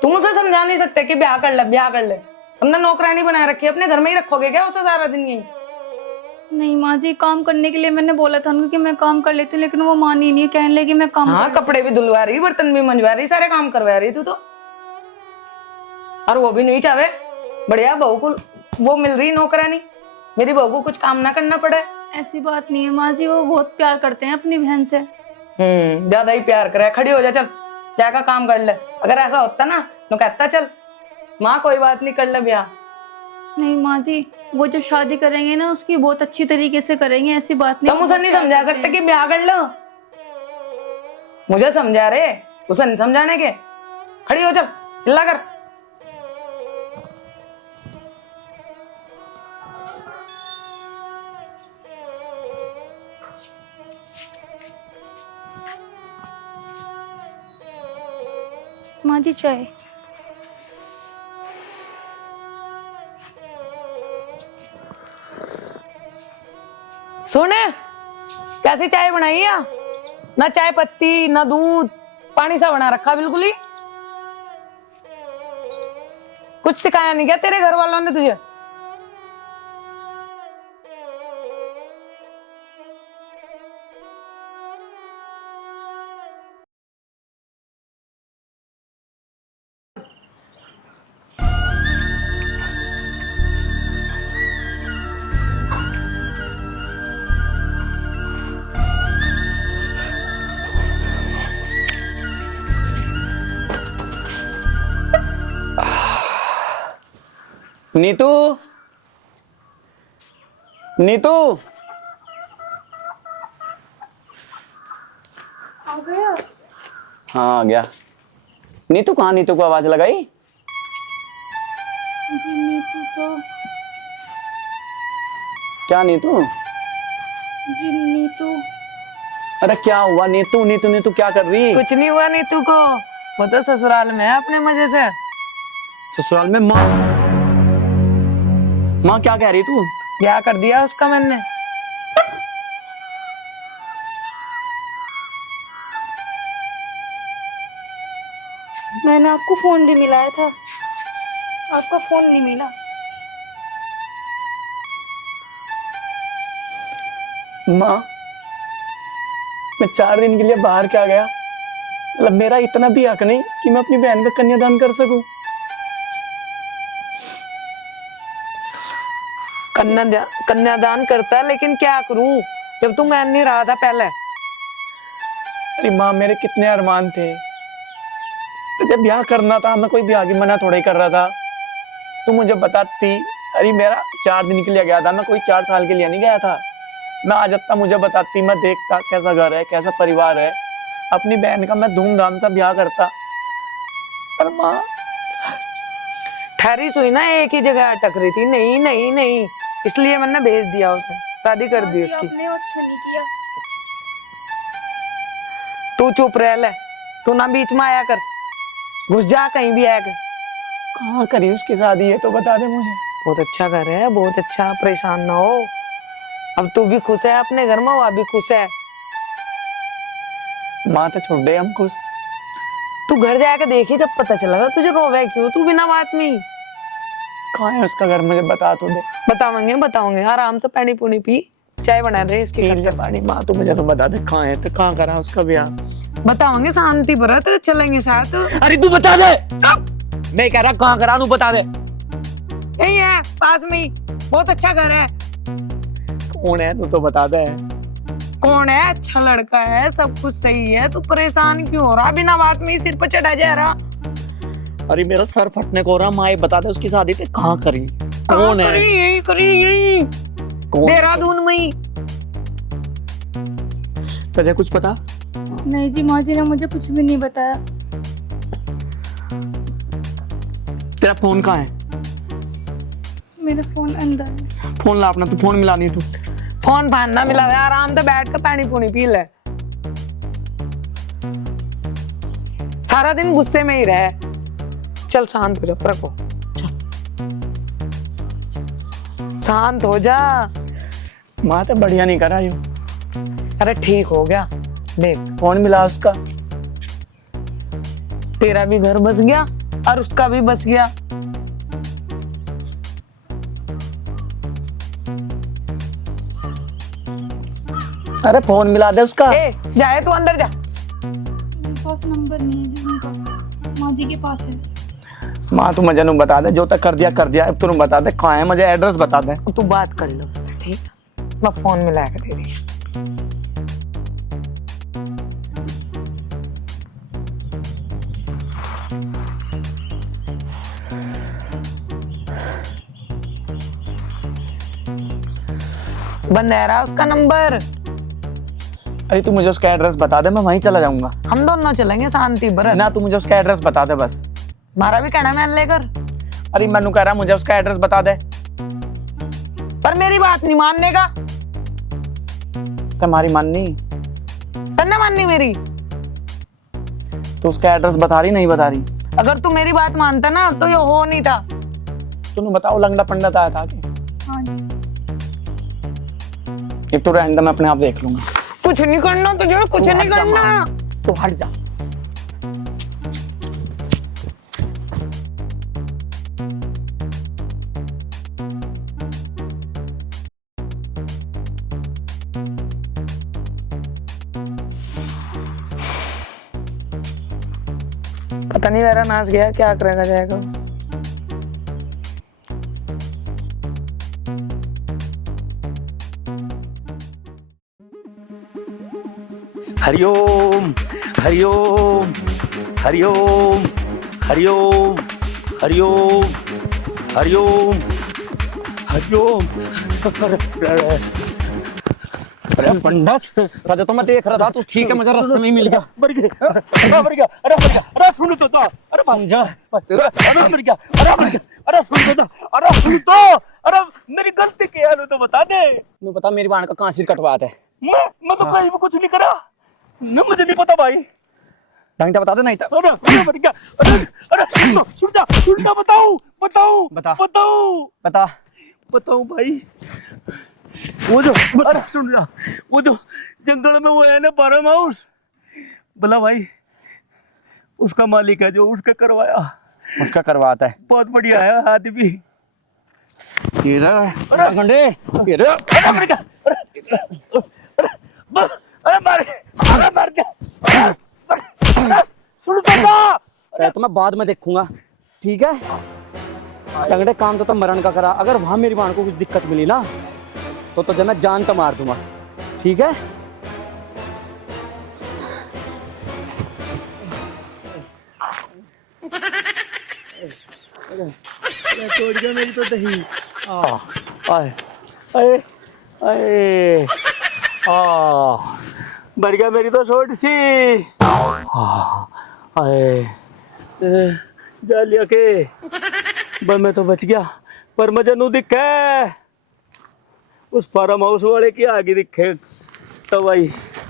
तुम उसे समझा नहीं सकते कि ब्याह कर ले, ब्याह कर ले। हमने नौकरानी बना रखी है, अपने घर में ही रखोगे क्या उसे सारा दिन यही? नहीं माँ जी, काम करने के लिए मैंने बोला था उनको कि मैं काम कर लेती हूँ, लेकिन वो मानी नहीं, कहने लगी मैं काम हाँ, कपड़े भी धुलवा रही, बर्तन भी मंजवा रही, सारे काम करवा रही तू तो। और वो भी नहीं चाहे बढ़िया बहू को वो मिल रही नौकरानी, मेरी बहू को कुछ काम ना करना पड़े। ऐसी बात नहीं है माँ जी, वो बहुत प्यार करते हैं अपनी बहन से। ज्यादा ही प्यार करे। खड़ी हो जा चल, जाकर काम कर ले। अगर ऐसा होता ना तो कहता चल माँ कोई बात नहीं, कर ले ब्याह। नहीं माँ जी, वो जो शादी करेंगे ना उसकी बहुत अच्छी तरीके से करेंगे, ऐसी बात नहीं। तुम उसे नहीं समझा सकते कि ब्याह कर लो? मुझे समझा रहे, उसे नहीं समझाने के। खड़ी हो चल, हिला कर। माँ जी चाय। सुन, कैसी चाय बनाई है? ना चाय पत्ती ना दूध, पानी सा बना रखा बिल्कुल ही। कुछ सिखाया नहीं क्या तेरे घर वालों ने तुझे? नीतू, नीतू आ गया? हाँ आ गया। नीतू कहाँ? नीतू को आवाज लगाई? जी नीतू तो, क्या नीतू? जी नीतू। अरे क्या हुआ नीतू? नीतू नीतू क्या कर रही? कुछ नहीं हुआ नीतू को, वो तो ससुराल में है अपने मजे से। ससुराल में? माँ, माँ क्या कह रही तू? ब्याह कर दिया उसका मैंने। मैंने आपको फोन भी मिलाया था, आपका फोन नहीं मिला। माँ, मैं 4 दिन के लिए बाहर क्या गया, मतलब मेरा इतना भी हक नहीं कि मैं अपनी बहन का कन्यादान कर सकूं? कन्यादान करता, लेकिन क्या करूं जब तू मान नहीं रहा था पहले। अरे माँ, मेरे कितने अरमान थे, तो जब ब्याह करना था मैं कोई ब्याह की मना थोड़ा ही कर रहा था। तू मुझे बताती। अरे मेरा 4 दिन के लिए गया था, मैं कोई 4 साल के लिए नहीं गया था। मैं आ जाता, मुझे बताती, मैं देखता कैसा घर है, कैसा परिवार है, अपनी बहन का मैं धूमधाम से ब्याह करता। पर माँ, ठहरी सुई ना एक ही जगह अटक रही थी, नहीं नहीं नहीं, इसलिए मैंने भेज दिया उसे, शादी कर दी उसकी। आपने अच्छा नहीं किया। तू चुप रह ले, तू ना बीच में आया कर, घुस जा कहीं भी आया कर। कहाँ करी उसकी शादी है तो बता दे मुझे। बहुत अच्छा घर है, बहुत अच्छा, परेशान ना हो। अब तू भी खुश है अपने घर में, वह भी खुश है। माँ तो छोड़ दे, हम खुश। तू घर जाके देखी जब पता चलेगा तुझे रोवे क्यों, तू बिना बात में। कहाँ है उसका घर, मुझे बता तो दे। बताओगे बताओगे, आराम से पानी पुनी पी, चाय बना दे इसके पी घर ले पानी, माँ तू मुझे तो बता दे कहाँ है, तो कहाँ करा उसका ब्याह। बताओगे शांति भरा तो चलेंगे साथ। अरे तू बता दे, मैं कह रहा कहाँ करा, तू बता दे। यही है पास में ही, बहुत अच्छा घर है। कौन है तू तो बता दे। कौन है, अच्छा लड़का है, सब कुछ सही है, तू परेशान क्यों हो रहा, बिना बात में ही सिर पर चढ़ा जा रहा। अरे मेरा सर फटने को हो रहा, माँ बता दे उसकी शादी कहाँ करी, कौन है, यही करी यही कौन, देहरादून में ही। तुझे कुछ पता? नहीं जी, माँ जी ने मुझे कुछ भी नहीं बताया। तेरा फोन कहाँ है? मेरा फोन अंदर है। फोन ला अपना, तू फोन मिला नहीं तू। फोन फान ना मिला, आराम से बैठ कर पानी पुनी पी ले, सारा दिन गुस्से में ही रहे। चल शांत हो जा, रखो शांत हो जा। माँ तो बढ़िया नहीं करा यू। अरे ठीक हो गया, देख फोन मिला उसका। तेरा भी घर बस गया और उसका भी बस गया। अरे फोन मिला दे उसका। ए जाए तू अंदर जा। मेरे पास नंबर नहीं है जी उनका, माँ जी के पास है। माँ तू मुझे बता दे, जो तक कर दिया, अब तू बता दे कहाँ है, मुझे एड्रेस बता दे। तू बात कर लो उससे, ठीक है? मैं फोन मिला के दे रही हूँ। बंद है रहा उसका नंबर। अरे तू मुझे उसका एड्रेस बता दे, मैं वहीं चला जाऊंगा। हम दोनों चलेंगे शांति भरत। ना तू मुझे उसका एड्रेस बता दे बस। मारा भी कहना मान लेकर, अरे मनु कह रहा मुझे उसका एड्रेस बता दे। पर मेरी बात नहीं मानने का। तुम्हारी माननी? तन्ने माननी मेरी? तो उसका एड्रेस बता रही नहीं बता रही? अगर तू मेरी बात मानता ना तो ये हो नहीं था। तूने बताओ लंगड़ा पंडित आया था कि? हाँ जी। एक तो रैंडम अपने आप देख लूंगा। कुछ नहीं करना तुझे, कुछ नहीं करना। तो हट जा। पता नहीं मेरा नाच गया, क्या करेगा जाएगा। हरिओम हरिओम हरिओम हरिओम हरिओम हरिओम हरिओम। अरे पंडित तुझे तो मैं देख रहा था, तू ठीक है, मुझे रास्ते में ही मिल गया। मर गया, मर गया, अरे मर गया, अरे सुन तो था, अरे समझा? अरे मर गया, अरे मर गया, अरे सुन तो था, अरे सुन तो, अरे मेरी गलती क्या है तो बता दे। तू बता मेरी बहन का कहाँ सिर कटवाते है? मैं तो कहीं भी कुछ नहीं करा न, मुझे नहीं पता भाई। ढंग से बता दे नहीं तो। अरे मर गया, अरे सुन जा बताओ बताओ बता। बताओ बता। बताओ भाई। वो जो अरे सुन रहा, वो जो जंगल में वो है ना फार्म हाउस, भला भाई उसका मालिक है जो उसका करवाया, उसका करवाता है। बहुत बढ़िया है आदमी। तेरा गंडे तेरा अरे मर गया, अरे मर गया, सुन तो मैं बाद में देखूंगा, ठीक है? लंगड़े काम तो मरण का करा, अगर वहां मेरी बहन को कुछ दिक्कत मिली ना तो तुझे मैं जान तो मार दूंगा, ठीक है? छोड़ गया मेरी तो दही। आए आए आए मर गया मेरी तो छोटी सी। आए जा लिया के बस मैं तो बच गया, पर मुझे नू दिखे उस फार्म हाउस वाले की आगे दिखे तो भाई।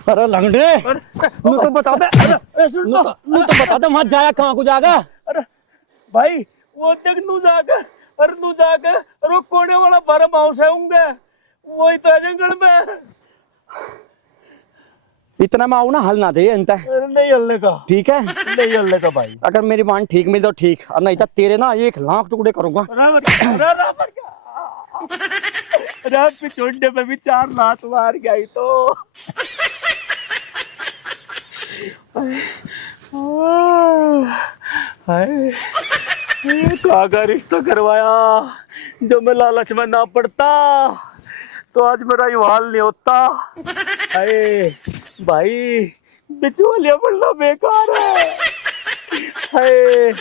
अरे लंगड़े नू तो बता दे, नू तो बता दे वहां जाया कहाँ को जाएगा? अरे भाई वो देख नू जाकर, अरे नू जाकर और वो कोने वाला फार्म हाउस है होंगे, वही तो है जंगल में। इतना मैं आऊ ना हल ना दे अंत नहीं हलने का, ठीक है। नहीं हलने का भाई। अगर मेरी बाण ठीक मिल तो ठीक, और नहीं तो तेरे ना 1 लाख टुकड़े करूंगा। अरे पिछोड़ने पे भी 4 लात मार गया ही तो। कागा रिश्ता करवाया, जो मैं लालच में ना पड़ता तो आज मेरा ये हाल नहीं होता। अरे भाई बिचौलिया बनना बेकार है। हाय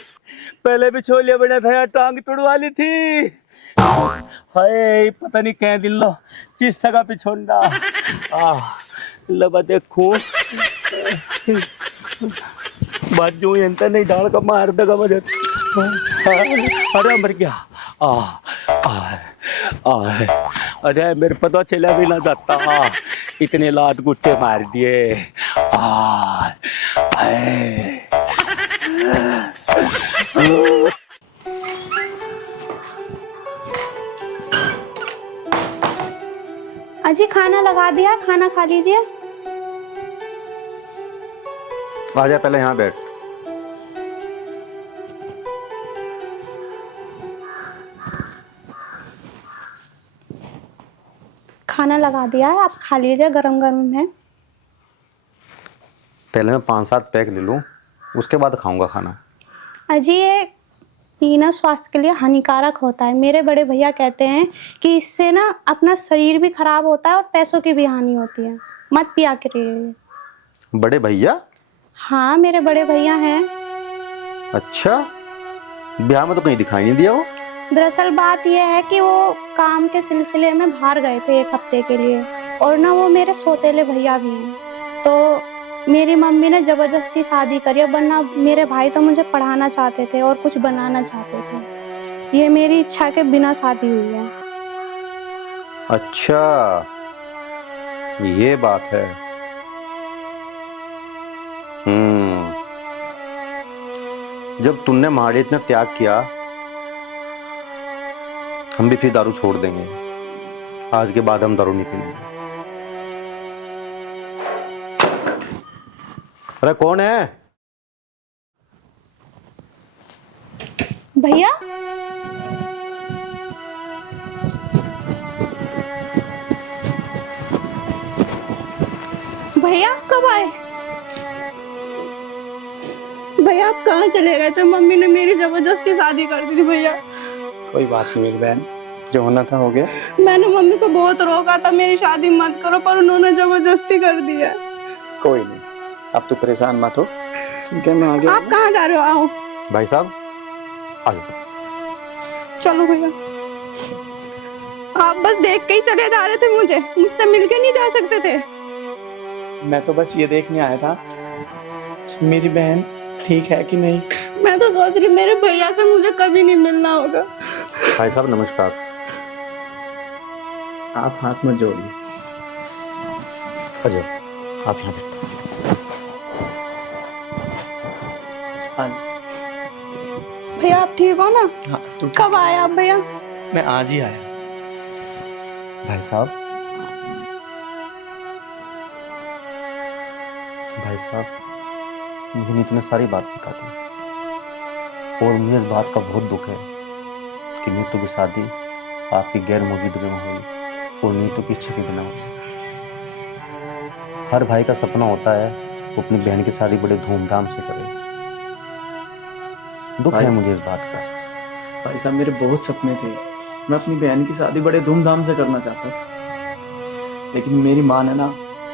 पहले बिचौलिया बना था यार, टांग तुड़वा ली थी। हाय पता नहीं कह दिल लो चीज सगा पिछोड़ा। लबा देखूं बाजू यंत्र नहीं डाल का मार देगा मुझे। अरे मर गया। अरे मेरे पता चला भी ना जाता, इतने लात गुट्टे मार दिए। अजी खाना लगा दिया, खाना खा लीजिए। आजा पहले यहाँ बैठ। खाना लगा दिया है, आप खा लीजिए, गरम गरम है। पहले मैं 5-7 पैक ले लूँ, उसके बाद खाऊंगा खाना। अजी ये पीना स्वास्थ्य के लिए हानिकारक होता है। मेरे बड़े भैया कहते हैं कि इससे ना अपना शरीर भी खराब होता है और पैसों की भी हानि होती है, मत पिया करिए। बड़े भैया? हाँ मेरे बड़े भैया हैं। अच्छा, ब्याह में तो कहीं दिखाई नहीं दिया वो। दरअसल बात यह है कि वो काम के सिलसिले में बाहर गए थे 1 हफ्ते के लिए, और ना वो मेरे सौतेले भैया भी हैं, तो मेरी मम्मी ने जबरदस्ती शादी करी। वरना मेरे भाई तो मुझे पढ़ाना चाहते थे और कुछ बनाना चाहते थे। ये मेरी इच्छा के बिना शादी हुई है। अच्छा ये बात है। जब तुमने हमारे इतना त्याग किया, हम भी फिर दारू छोड़ देंगे। आज के बाद हम दारू नहीं पीएंगे। अरे कौन है? भैया भैया आप कब आए? भैया आप कहाँ चले गए थे? मम्मी ने मेरी जबरदस्ती शादी कर दी थी भैया। कोई बात नहीं मेरी बहन, जो होना था हो गया। मैंने मम्मी को बहुत रोका था मेरी शादी मत करो, पर उन्होंने जबरदस्ती कर दिया। कोई नहीं, अब तो परेशान मत हो, ठीक है मैं आ गया। आप कहाँ जा रहे हो? आओ। भाई साहब आ जाओ। चलो भैया। आप बस देख के ही चले जा रहे थे मुझे, मुझसे मिलके नहीं जा सकते थे? मैं तो बस ये देखने आया था कि मेरी बहन ठीक है कि नहीं। मैं तो सोच रही मेरे भैया से मुझे कभी नहीं मिलना होगा। भाई साहब नमस्कार। आप हाथ मत जोड़िए। आ जाओ आप यहाँ पे। हाँ भैया आप ठीक हो ना? हाँ तो कब आए आप भैया? मैं आज ही आया। भाई साहब, भाई साहब मुझे नीतू ने सारी बात बता दी, और मुझे इस बात का बहुत दुख है कि नीतू की शादी आपकी गैर मौजूदगी में हुई और नीतू की इच्छा के बिना हुई। हर भाई का सपना होता है वो अपनी बहन की शादी बड़े धूमधाम से करे। दुख है मुझे इस बात का। भाई साहब मेरे बहुत सपने थे, मैं अपनी बहन की शादी बड़े धूमधाम से करना चाहता था, लेकिन मेरी माँ ने ना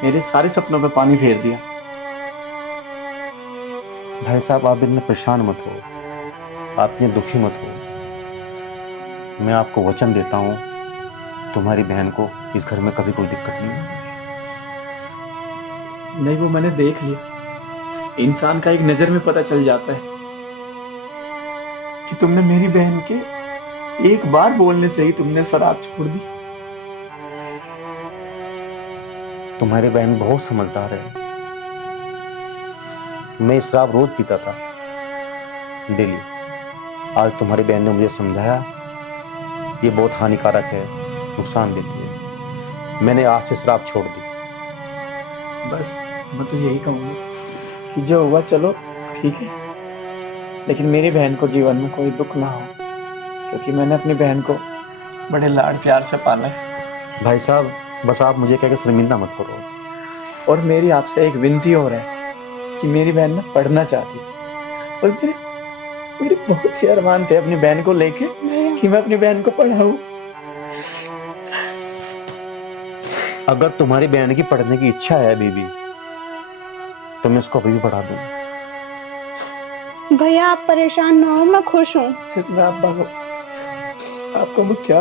मेरे सारे सपनों पे पानी फेर दिया। भाई साहब आप इतने परेशान मत हो, आप इतने दुखी मत हो। मैं आपको वचन देता हूँ तुम्हारी बहन को इस घर में कभी कोई दिक्कत नहीं होगी। नहीं वो मैंने देख लिया, इंसान का एक नजर में पता चल जाता है कि तुमने मेरी बहन के एक बार बोलने से ही तुमने शराब छोड़ दी। तुम्हारी बहन बहुत समझदार है। मैं शराब रोज पीता था डेली। आज तुम्हारी बहन ने मुझे समझाया ये बहुत हानिकारक है, नुकसान देती है। मैंने आज से शराब छोड़ दी। बस मैं तो यही कहूँगा कि जो हुआ चलो ठीक है, लेकिन मेरी बहन को जीवन में कोई दुख ना हो, क्योंकि मैंने अपनी बहन को बड़े लाड प्यार से पाला है। भाई साहब बस आप मुझे कह के शर्मिंदा मत करो। और मेरी आपसे एक विनती और है कि मेरी बहन ना पढ़ना चाहती थी, और मेरे बहुत से अरमान थे अपनी बहन को लेके कि मैं अपनी बहन को पढ़ाऊं। अगर तुम्हारी बहन की पढ़ने की इच्छा है बीबी, तो मैं उसको अभी भी पढ़ा दूं। भैया आप परेशान ना हो, मैं खुश हूँ। सच में आपको मैं क्या,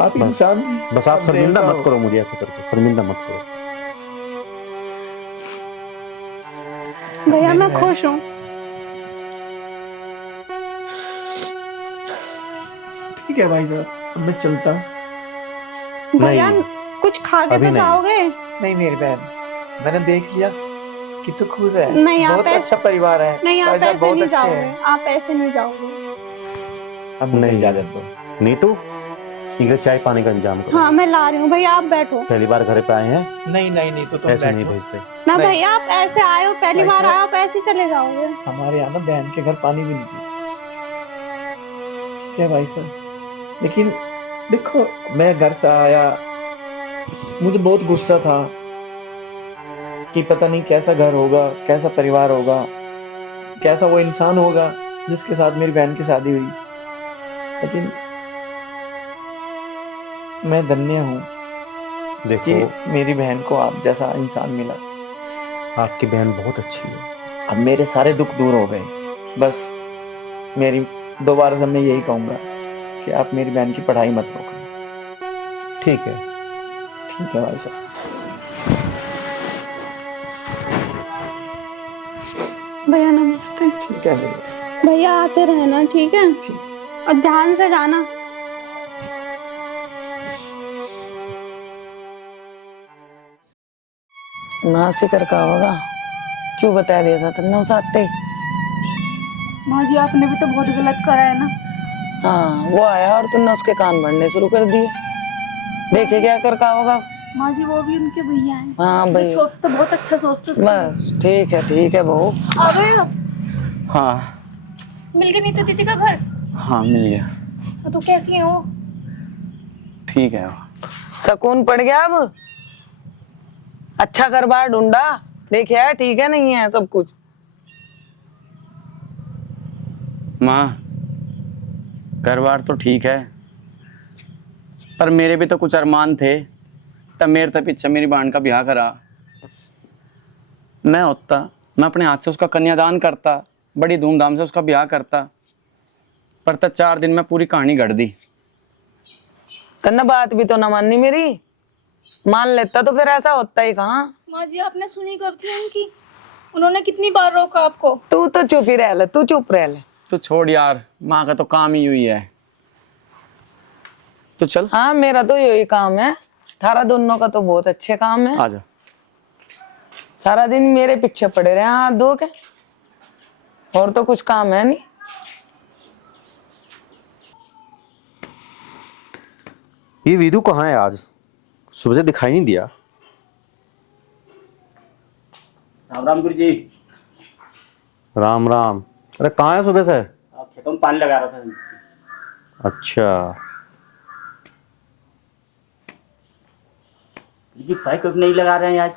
आप इंसान नहीं, बस आप शर्मिंदा देवता मत हो। करो मुझे ऐसे करके, शर्मिंदा मत करो। भैया मैं खुश हूँ। ठीक है भाई साहब, अब मैं चलता हूँ। भैया कुछ खा के अभी तो नहीं। जाओगे? नहीं मेरी बहन, मैंने देख लिया कि तू खुश है। नहीं, आप बहुत ऐसे- अच्छा परिवार है। नहीं आप भाई साहब ऐसे बहुत नहीं अच्छे जाओगे, हैं। आप ऐसे नहीं जाओगे। अब मुझे नहीं। इजाजत दो। नीतू इधर चाय पानी का इंतजाम करो। हाँ मैं ला रही हूँ, भैया आप बैठो। पहली बार घर पे आए हैं, नहीं तो तुम ऐसे नहीं बैठो। भेजते। ना नहीं। भैया आप ऐसे आए हो, पहली भाई बार साहब- आए हो, आप ऐसे ही चले जाओगे। हमारे यहाँ ना बहन के घर पानी भी नहीं पीते। ठीक है भाई साहब, लेकिन देखो मैं घर से आया, मुझे बहुत गुस्सा था कि पता नहीं कैसा घर होगा, कैसा परिवार होगा, कैसा वो इंसान होगा जिसके साथ मेरी बहन की शादी हुई। लेकिन मैं धन्य हूँ देखो कि मेरी बहन को आप जैसा इंसान मिला। आपकी बहन बहुत अच्छी है। अब मेरे सारे दुख दूर हो गए। बस मेरी दोबारा से मैं यही कहूँगा कि आप मेरी बहन की पढ़ाई मत रोकना। ठीक है। ठीक है भाई साहब। भैया नमस्ते। ठीक है भैया। भैया आते रहना, ठीक है? ठीक। और ध्यान से जाना। ना सिकर का होगा, क्यों बता दिया था तुमने उस आते? माँ जी आपने भी तो बहुत गलत करा है ना। हाँ वो आया और तुमने उसके कान भरने शुरू कर दिए। देखे क्या कर का होगा। माँ जी वो भी उनके भैया हैं। हाँ भाई सोच तो बहुत अच्छा सोचते। बस ठीक है बहू। आ गए हो? हाँ मिल गए नीतू दीदी का घर? हाँ मिल गया। तो कैसी हो? ठीक है। सकून पड़ गया अब? अच्छा घर बार ढूंढा, देखिए ठीक है नहीं है सब कुछ? माँ घर बार तो ठीक है, पर मेरे भी तो कुछ अरमान थे। तब मेरे तो पीछे मेरी बहन का ब्याह करा। मैं होता, मैं अपने हाथ से उसका कन्यादान करता, बड़ी धूमधाम से उसका ब्याह करता, पर तब 4 दिन में पूरी कहानी गढ़ दी। तन्ना बात भी तो ना माननी मेरी, मान लेता तो फिर ऐसा होता ही कहाँ। माँ जी आपने सुनी कब थी उनकी? उन्होंने कितनी बार रोका आपको? तू तो चुप ही रह ले, तू चुप रह ले। तो छोड़ यार, माँ का तो काम ही हुई है। तो चल हाँ मेरा तो यही काम है, थारा दोनों का तो बहुत अच्छे काम है। आजा। सारा दिन मेरे पीछे पड़े रहे हाथ धो के, और तो कुछ काम है नहीं। ये वीरू कहाँ है आज? सुबह से दिखाई नहीं दिया। राम राम गुरु जी। राम राम। अरे कहाँ है सुबह से? खेतों में पानी लगा रहा था। अच्छा जी भाई कब नहीं लगा रहे हैं आज?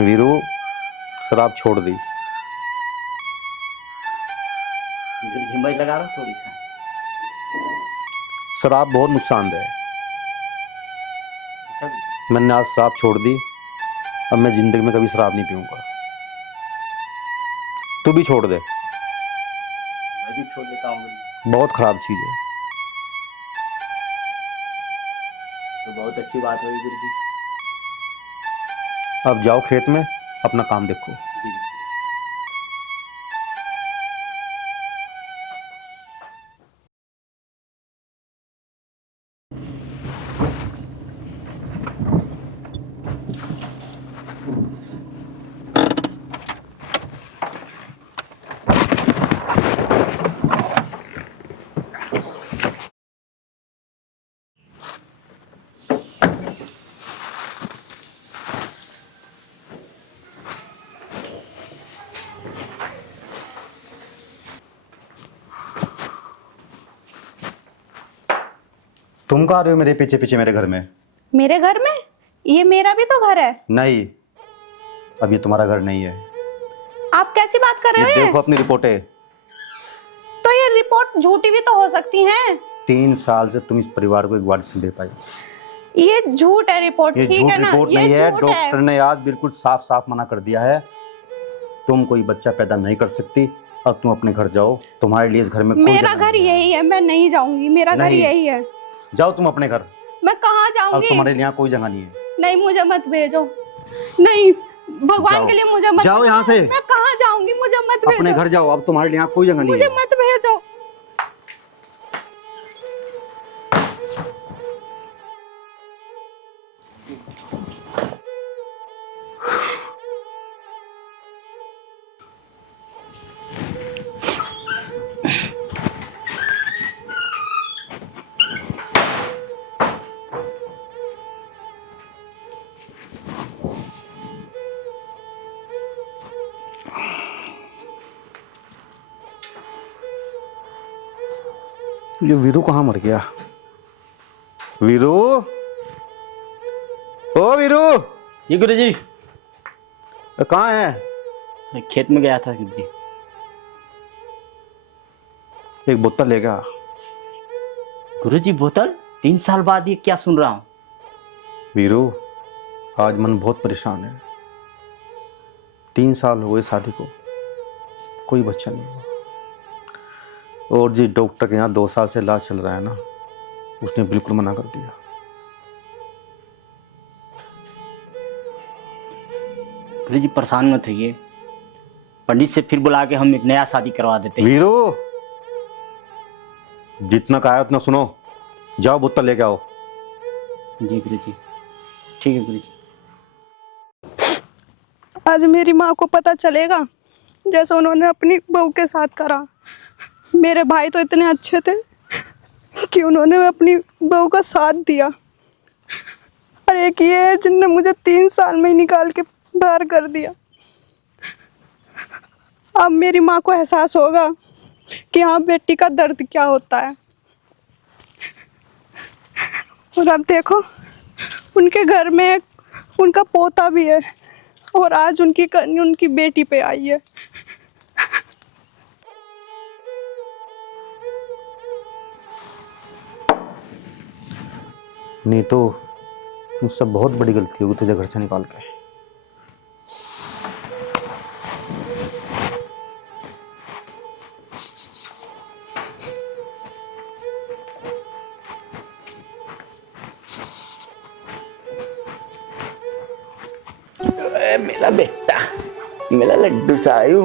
वीरू शराब छोड़ दी। मैं लगा रहा हूँ थोड़ी सा। शराब बहुत नुकसानदेह है। अच्छा गुरुजी। मैंने आज शराब छोड़ दी, अब मैं जिंदगी में कभी शराब नहीं पीऊंगा। तू भी छोड़ दे, मैं भी छोड़ देता हूँ गुरुजी। बहुत खराब चीज है। तो बहुत अच्छी बात हुई गुरुजी। अब जाओ खेत में अपना काम देखो। जी। तुम कहाँ आ रहे हो मेरे पीछे पीछे मेरे घर में? मेरे घर में? ये मेरा भी तो घर है। नहीं, अब ये तुम्हारा घर नहीं है। आप कैसी बात कर रहे ये हो? देखो अपनी रिपोर्टें। तो ये रिपोर्ट झूठी भी तो हो सकती है। 3 साल से तुम इस परिवार को एक बार नहीं दे पाई। ये झूठ है रिपोर्ट, ये ठीक झूठ है ना? रिपोर्ट ये नहीं है। झूठ है। डॉक्टर ने आज बिल्कुल साफ साफ मना कर दिया है, तुम कोई बच्चा पैदा नहीं कर सकती। अब तुम अपने घर जाओ, तुम्हारे लिए इस घर में कोई मेरा जगह घर नहीं है। यही है, मैं नहीं जाऊंगी। मेरा घर नहीं। यही है। जाओ तुम अपने घर। मैं कहाँ अब जाऊंगी? तुम्हारे लिए यहाँ कोई जगह नहीं है। नहीं, मुझे मत भेजो। नहीं, भगवान जाओ। के लिए मुझे मत जाओ यहाँ से। मैं कहाँ जाऊंगी? मुझे मत भेजो। अपने घर जाओ, अब तुम्हारे लिए यहाँ कोई जगह नहीं मुझे है। मत भेजो। ये वीरू कहाँ मर गया? वीरू, ओ वीरू, जी गुरुजी। कहाँ है? मैं खेत में गया था गुरुजी। एक बोतल लेगा। गुरुजी बोतल? 3 साल बाद ये क्या सुन रहा हूँ? वीरू, आज मन बहुत परेशान है। 3 साल हुए शादी को, कोई बच्चा नहीं हुआ। और जिस डॉक्टर के यहाँ 2 साल से इलाज चल रहा है ना, उसने बिल्कुल मना कर दिया। गुरुजी परेशान मत होइए, पंडित से फिर बुला के हम एक नया शादी करवा देते हैं। वीरू, जितना कहा है उतना सुनो। जाओ बोतल लेके आओ। जी गुरुजी, ठीक है गुरुजी। आज मेरी माँ को पता चलेगा जैसे उन्होंने अपनी बहू के साथ करा। मेरे भाई तो इतने अच्छे थे कि उन्होंने अपनी बहू का साथ दिया, और एक ये है जिनने मुझे 3 साल में ही निकाल के बाहर कर दिया। अब मेरी माँ को एहसास होगा कि हाँ, बेटी का दर्द क्या होता है। और अब देखो, उनके घर में उनका पोता भी है, और आज उनकी करनी उनकी बेटी पे आई है। नहीं तो मुझसे बहुत बड़ी गलती होगी तुझे घर से निकाल के। मेरा बेटा, मेरा लड्डू सायू,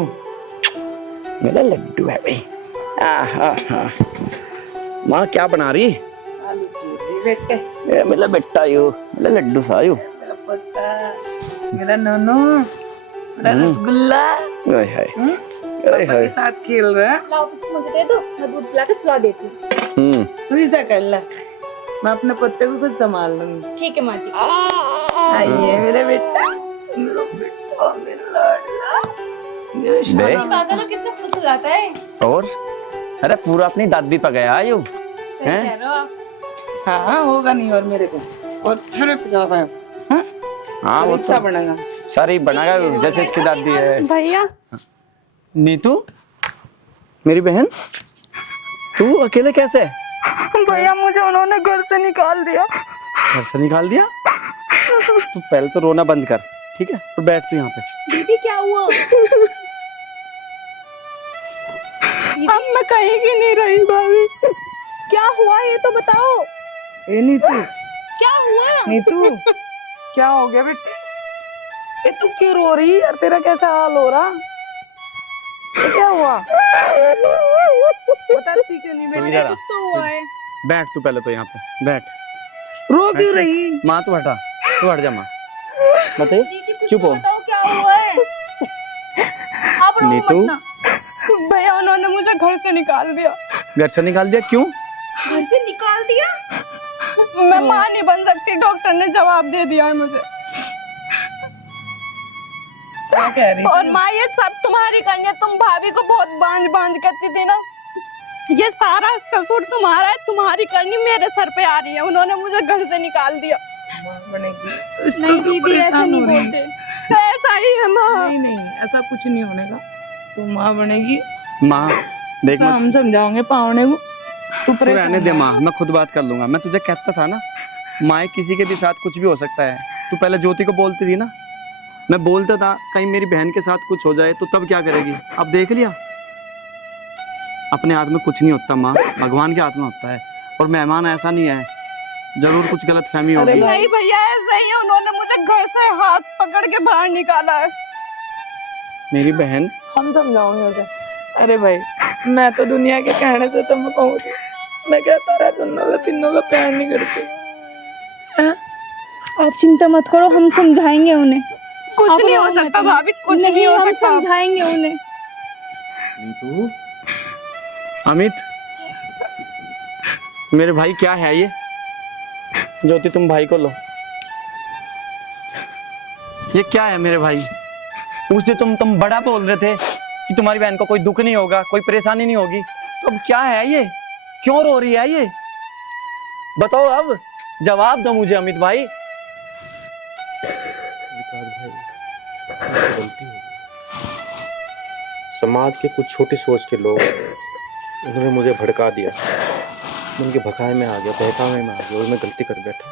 मेरा लड्डू है भाई। हाँ, माँ क्या बना रही? ए, मेरा बेटा यू, मेरा लड्डू सायू, मेरा नोनू, मेरा रसगुल्ला ओए हाय, ओए पापा हाय। के साथ खेल रहा है। लाओ इसको मुझे दे दो, मैं दूध पिला के सुला देती हूँ। तू ही सा कर ले, मैं अपने पत्ते को खुद संभाल लूंगी। ठीक है माँ जी। आइए मेरे बेटा, मेरा बेटा, मेरा लाडला, मेरा दे। शाना। पापा तो कितना खुश हो जाता है। और अरे पूरा अपनी दादी पे गया यू। सही कह रहे हो आप। हाँ होगा नहीं और मेरे को और फिर ज्यादा है। हाँ हाँ वो अच्छा तो बनेगा। सारी बनागा जैसे इसकी दादी है। भैया, नीतू, मेरी बहन, तू अकेले कैसे? भैया मुझे उन्होंने घर से निकाल दिया। घर से निकाल दिया? तू पहले तो रोना बंद कर, ठीक है? तो बैठ तू यहाँ पे। दीदी क्या हुआ? अब मैं कहीं की नहीं रही भाभी। क्या हुआ ये तो बताओ। ए नीतू, क्या हुआ? नीतू क्या हो गया बेटे? ए तू क्यों रो रही है? तेरा कैसा हाल हो रहा? ये क्या हुआ? बताती क्यों नहीं तू बेटे? इधर आ, कुछ तो हुआ है। बैठ तू पहले तो यहाँ पे बैठ। रो क्यों रही? माँ तू हटा, तू हट जा माँ। बताइए, दीदी कुछ चुप तो हो। बताओ क्या हुआ है। आप रो नीतू, मत ना। भैया उन्होंने मुझे घर से निकाल दिया। घर से निकाल दिया? क्यों? घर से निकाल दिया? मैं माँ नहीं बन सकती, डॉक्टर ने जवाब दे दिया है मुझे। क्या कह रही? और माँ ये सब तुम्हारी करनी है। तुम भाभी को बहुत बांझ बांझ करती थी ना, ये सारा कसूर तुम्हारा है, तुम्हारी करनी मेरे सर पे आ रही है। उन्होंने मुझे घर से निकाल दिया। नहीं दीदी ऐसा नहीं बोलते। ऐसा ही है माँ। नहीं नहीं, ऐसा कुछ नहीं होने का। तू माँ बनेगी, माँ देख मत, हम समझाओगे पावने को। तू तू रहने दे माँ, मैं खुद बात कर लूंगा। मैं तुझे कहता था ना, माँ किसी के भी साथ कुछ भी हो सकता है। तू पहले ज्योति को बोलती थी ना, मैं बोलता था कहीं मेरी बहन के साथ कुछ हो जाए तो तब क्या करेगी। अब देख लिया, अपने हाथ में कुछ नहीं होता माँ, भगवान के हाथ में होता है। और मेहमान ऐसा नहीं है, जरूर कुछ गलत फहमी होगी। नहीं भैया, ऐसा ही है। उन्होंने मुझे घर से हाथ पकड़ के बाहर निकाला है। मेरी बहन, हम समझाओगे उसे। अरे भाई, मैं तो दुनिया के कहने से तुम कहूँ, मैं कहता रहा दोनों तीनों का प्यार नहीं करती। आप चिंता मत करो, हम समझाएंगे उन्हें। कुछ आप नहीं हो रो मत सकता ना। भाभी, कुछ नहीं हो हम सकता। समझाएंगे उन्हें। नीतू, अमित, मेरे भाई क्या है ये? ज्योति तुम भाई को लो। ये क्या है मेरे भाई? उस दिन तुम बड़ा बोल रहे थे कि तुम्हारी बहन को कोई दुख नहीं होगा, कोई परेशानी नहीं होगी, तो अब क्या है ये? क्यों रो रही है ये? बताओ, अब जवाब दो मुझे अमित भाई। विकास भाई, गलती हो गई। समाज के कुछ छोटी सोच के लोग, उन्होंने मुझे भड़का दिया। मैं उनके भकाए में आ गया, बहकावे में आ गया और मैं गलती कर बैठा।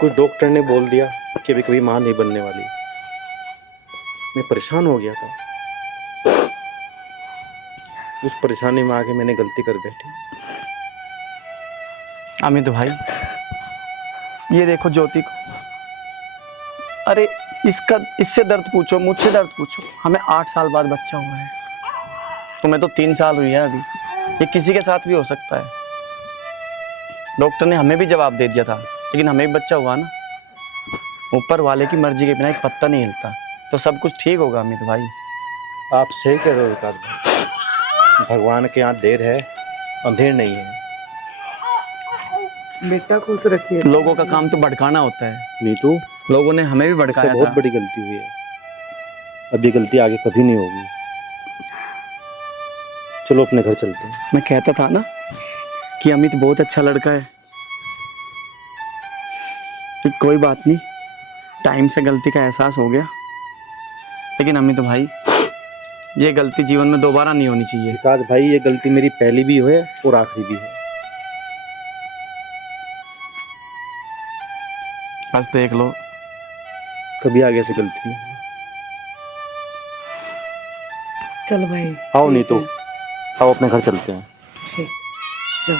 कुछ डॉक्टर ने बोल दिया कि अभी कभी माँ नहीं बनने वाली। मैं परेशान हो गया था। उस परेशानी में आके मैंने गलती कर बैठी। अमित भाई, ये देखो ज्योति को। अरे इससे दर्द पूछो, मुझसे दर्द पूछो। हमें 8 साल बाद बच्चा हुआ है, तुम्हें तो 3 साल हुई है अभी। ये किसी के साथ भी हो सकता है। डॉक्टर ने हमें भी जवाब दे दिया था, लेकिन हमें भी बच्चा हुआ ना। ऊपर वाले की मर्जी के बिना एक पत्ता नहीं हिलता, तो सब कुछ ठीक होगा अमित भाई। आप सही कह रहे हो विकास भाई, भगवान के यहाँ देर है, अंधेर नहीं है। बेटा खुश रखिए। लोगों का काम तो भड़काना होता है। नीतू, लोगों ने हमें भी भड़काया बहुत था। बड़ी गलती हुई है। अब ये गलती आगे कभी नहीं होगी। चलो अपने घर चलते हैं। मैं कहता था ना कि अमित बहुत अच्छा लड़का है। तो कोई बात नहीं, टाइम से गलती का एहसास हो गया। लेकिन अमित भाई, ये गलती जीवन में दोबारा नहीं होनी चाहिए। विकास भाई, ये गलती मेरी पहली भी है और आखिरी भी है। बस देख लो, कभी आगे से गलती नहीं। चल भाई, आओ नीतू, आओ अपने घर चलते हैं। ठीक, चल।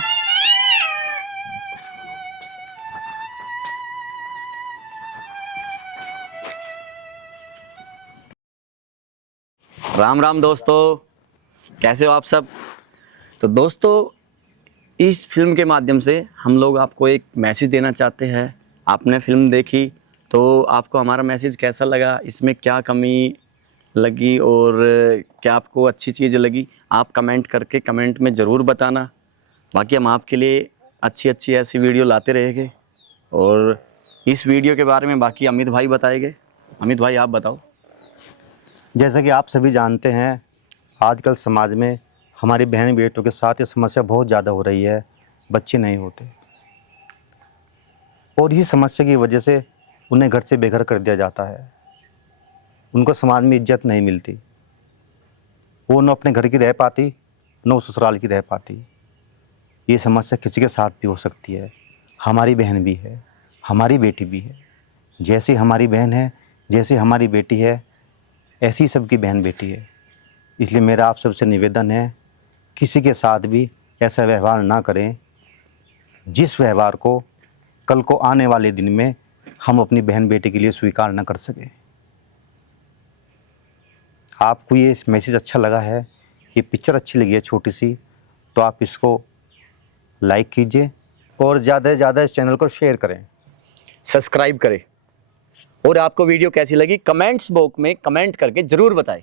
राम राम दोस्तों, कैसे हो आप सब? तो दोस्तों, इस फिल्म के माध्यम से हम लोग आपको एक मैसेज देना चाहते हैं। आपने फिल्म देखी तो आपको हमारा मैसेज कैसा लगा, इसमें क्या कमी लगी और क्या आपको अच्छी चीज़ लगी, आप कमेंट करके कमेंट में ज़रूर बताना। बाकी हम आपके लिए अच्छी अच्छी ऐसी वीडियो लाते रहेंगे। और इस वीडियो के बारे में बाकी अमित भाई बताएंगे। अमित भाई, आप बताओ। जैसा कि आप सभी जानते हैं, आजकल समाज में हमारी बहन बेटों के साथ ये समस्या बहुत ज़्यादा हो रही है, बच्चे नहीं होते। और इस समस्या की वजह से उन्हें घर से बेघर कर दिया जाता है। उनको समाज में इज्जत नहीं मिलती। वो न अपने घर की रह पाती, न ससुराल की रह पाती। ये समस्या किसी के साथ भी हो सकती है। हमारी बहन भी है, हमारी बेटी भी है। जैसे हमारी बहन है, जैसे हमारी बेटी है, ऐसी सबकी बहन बेटी है। इसलिए मेरा आप सबसे निवेदन है, किसी के साथ भी ऐसा व्यवहार ना करें जिस व्यवहार को कल को आने वाले दिन में हम अपनी बहन बेटी के लिए स्वीकार न कर सकें। आपको ये मैसेज अच्छा लगा है, ये पिक्चर अच्छी लगी है छोटी सी, तो आप इसको लाइक कीजिए और ज़्यादा से ज़्यादा इस चैनल को शेयर करें, सब्सक्राइब करें। और आपको वीडियो कैसी लगी कमेंट्स बॉक्स में कमेंट करके ज़रूर बताएं।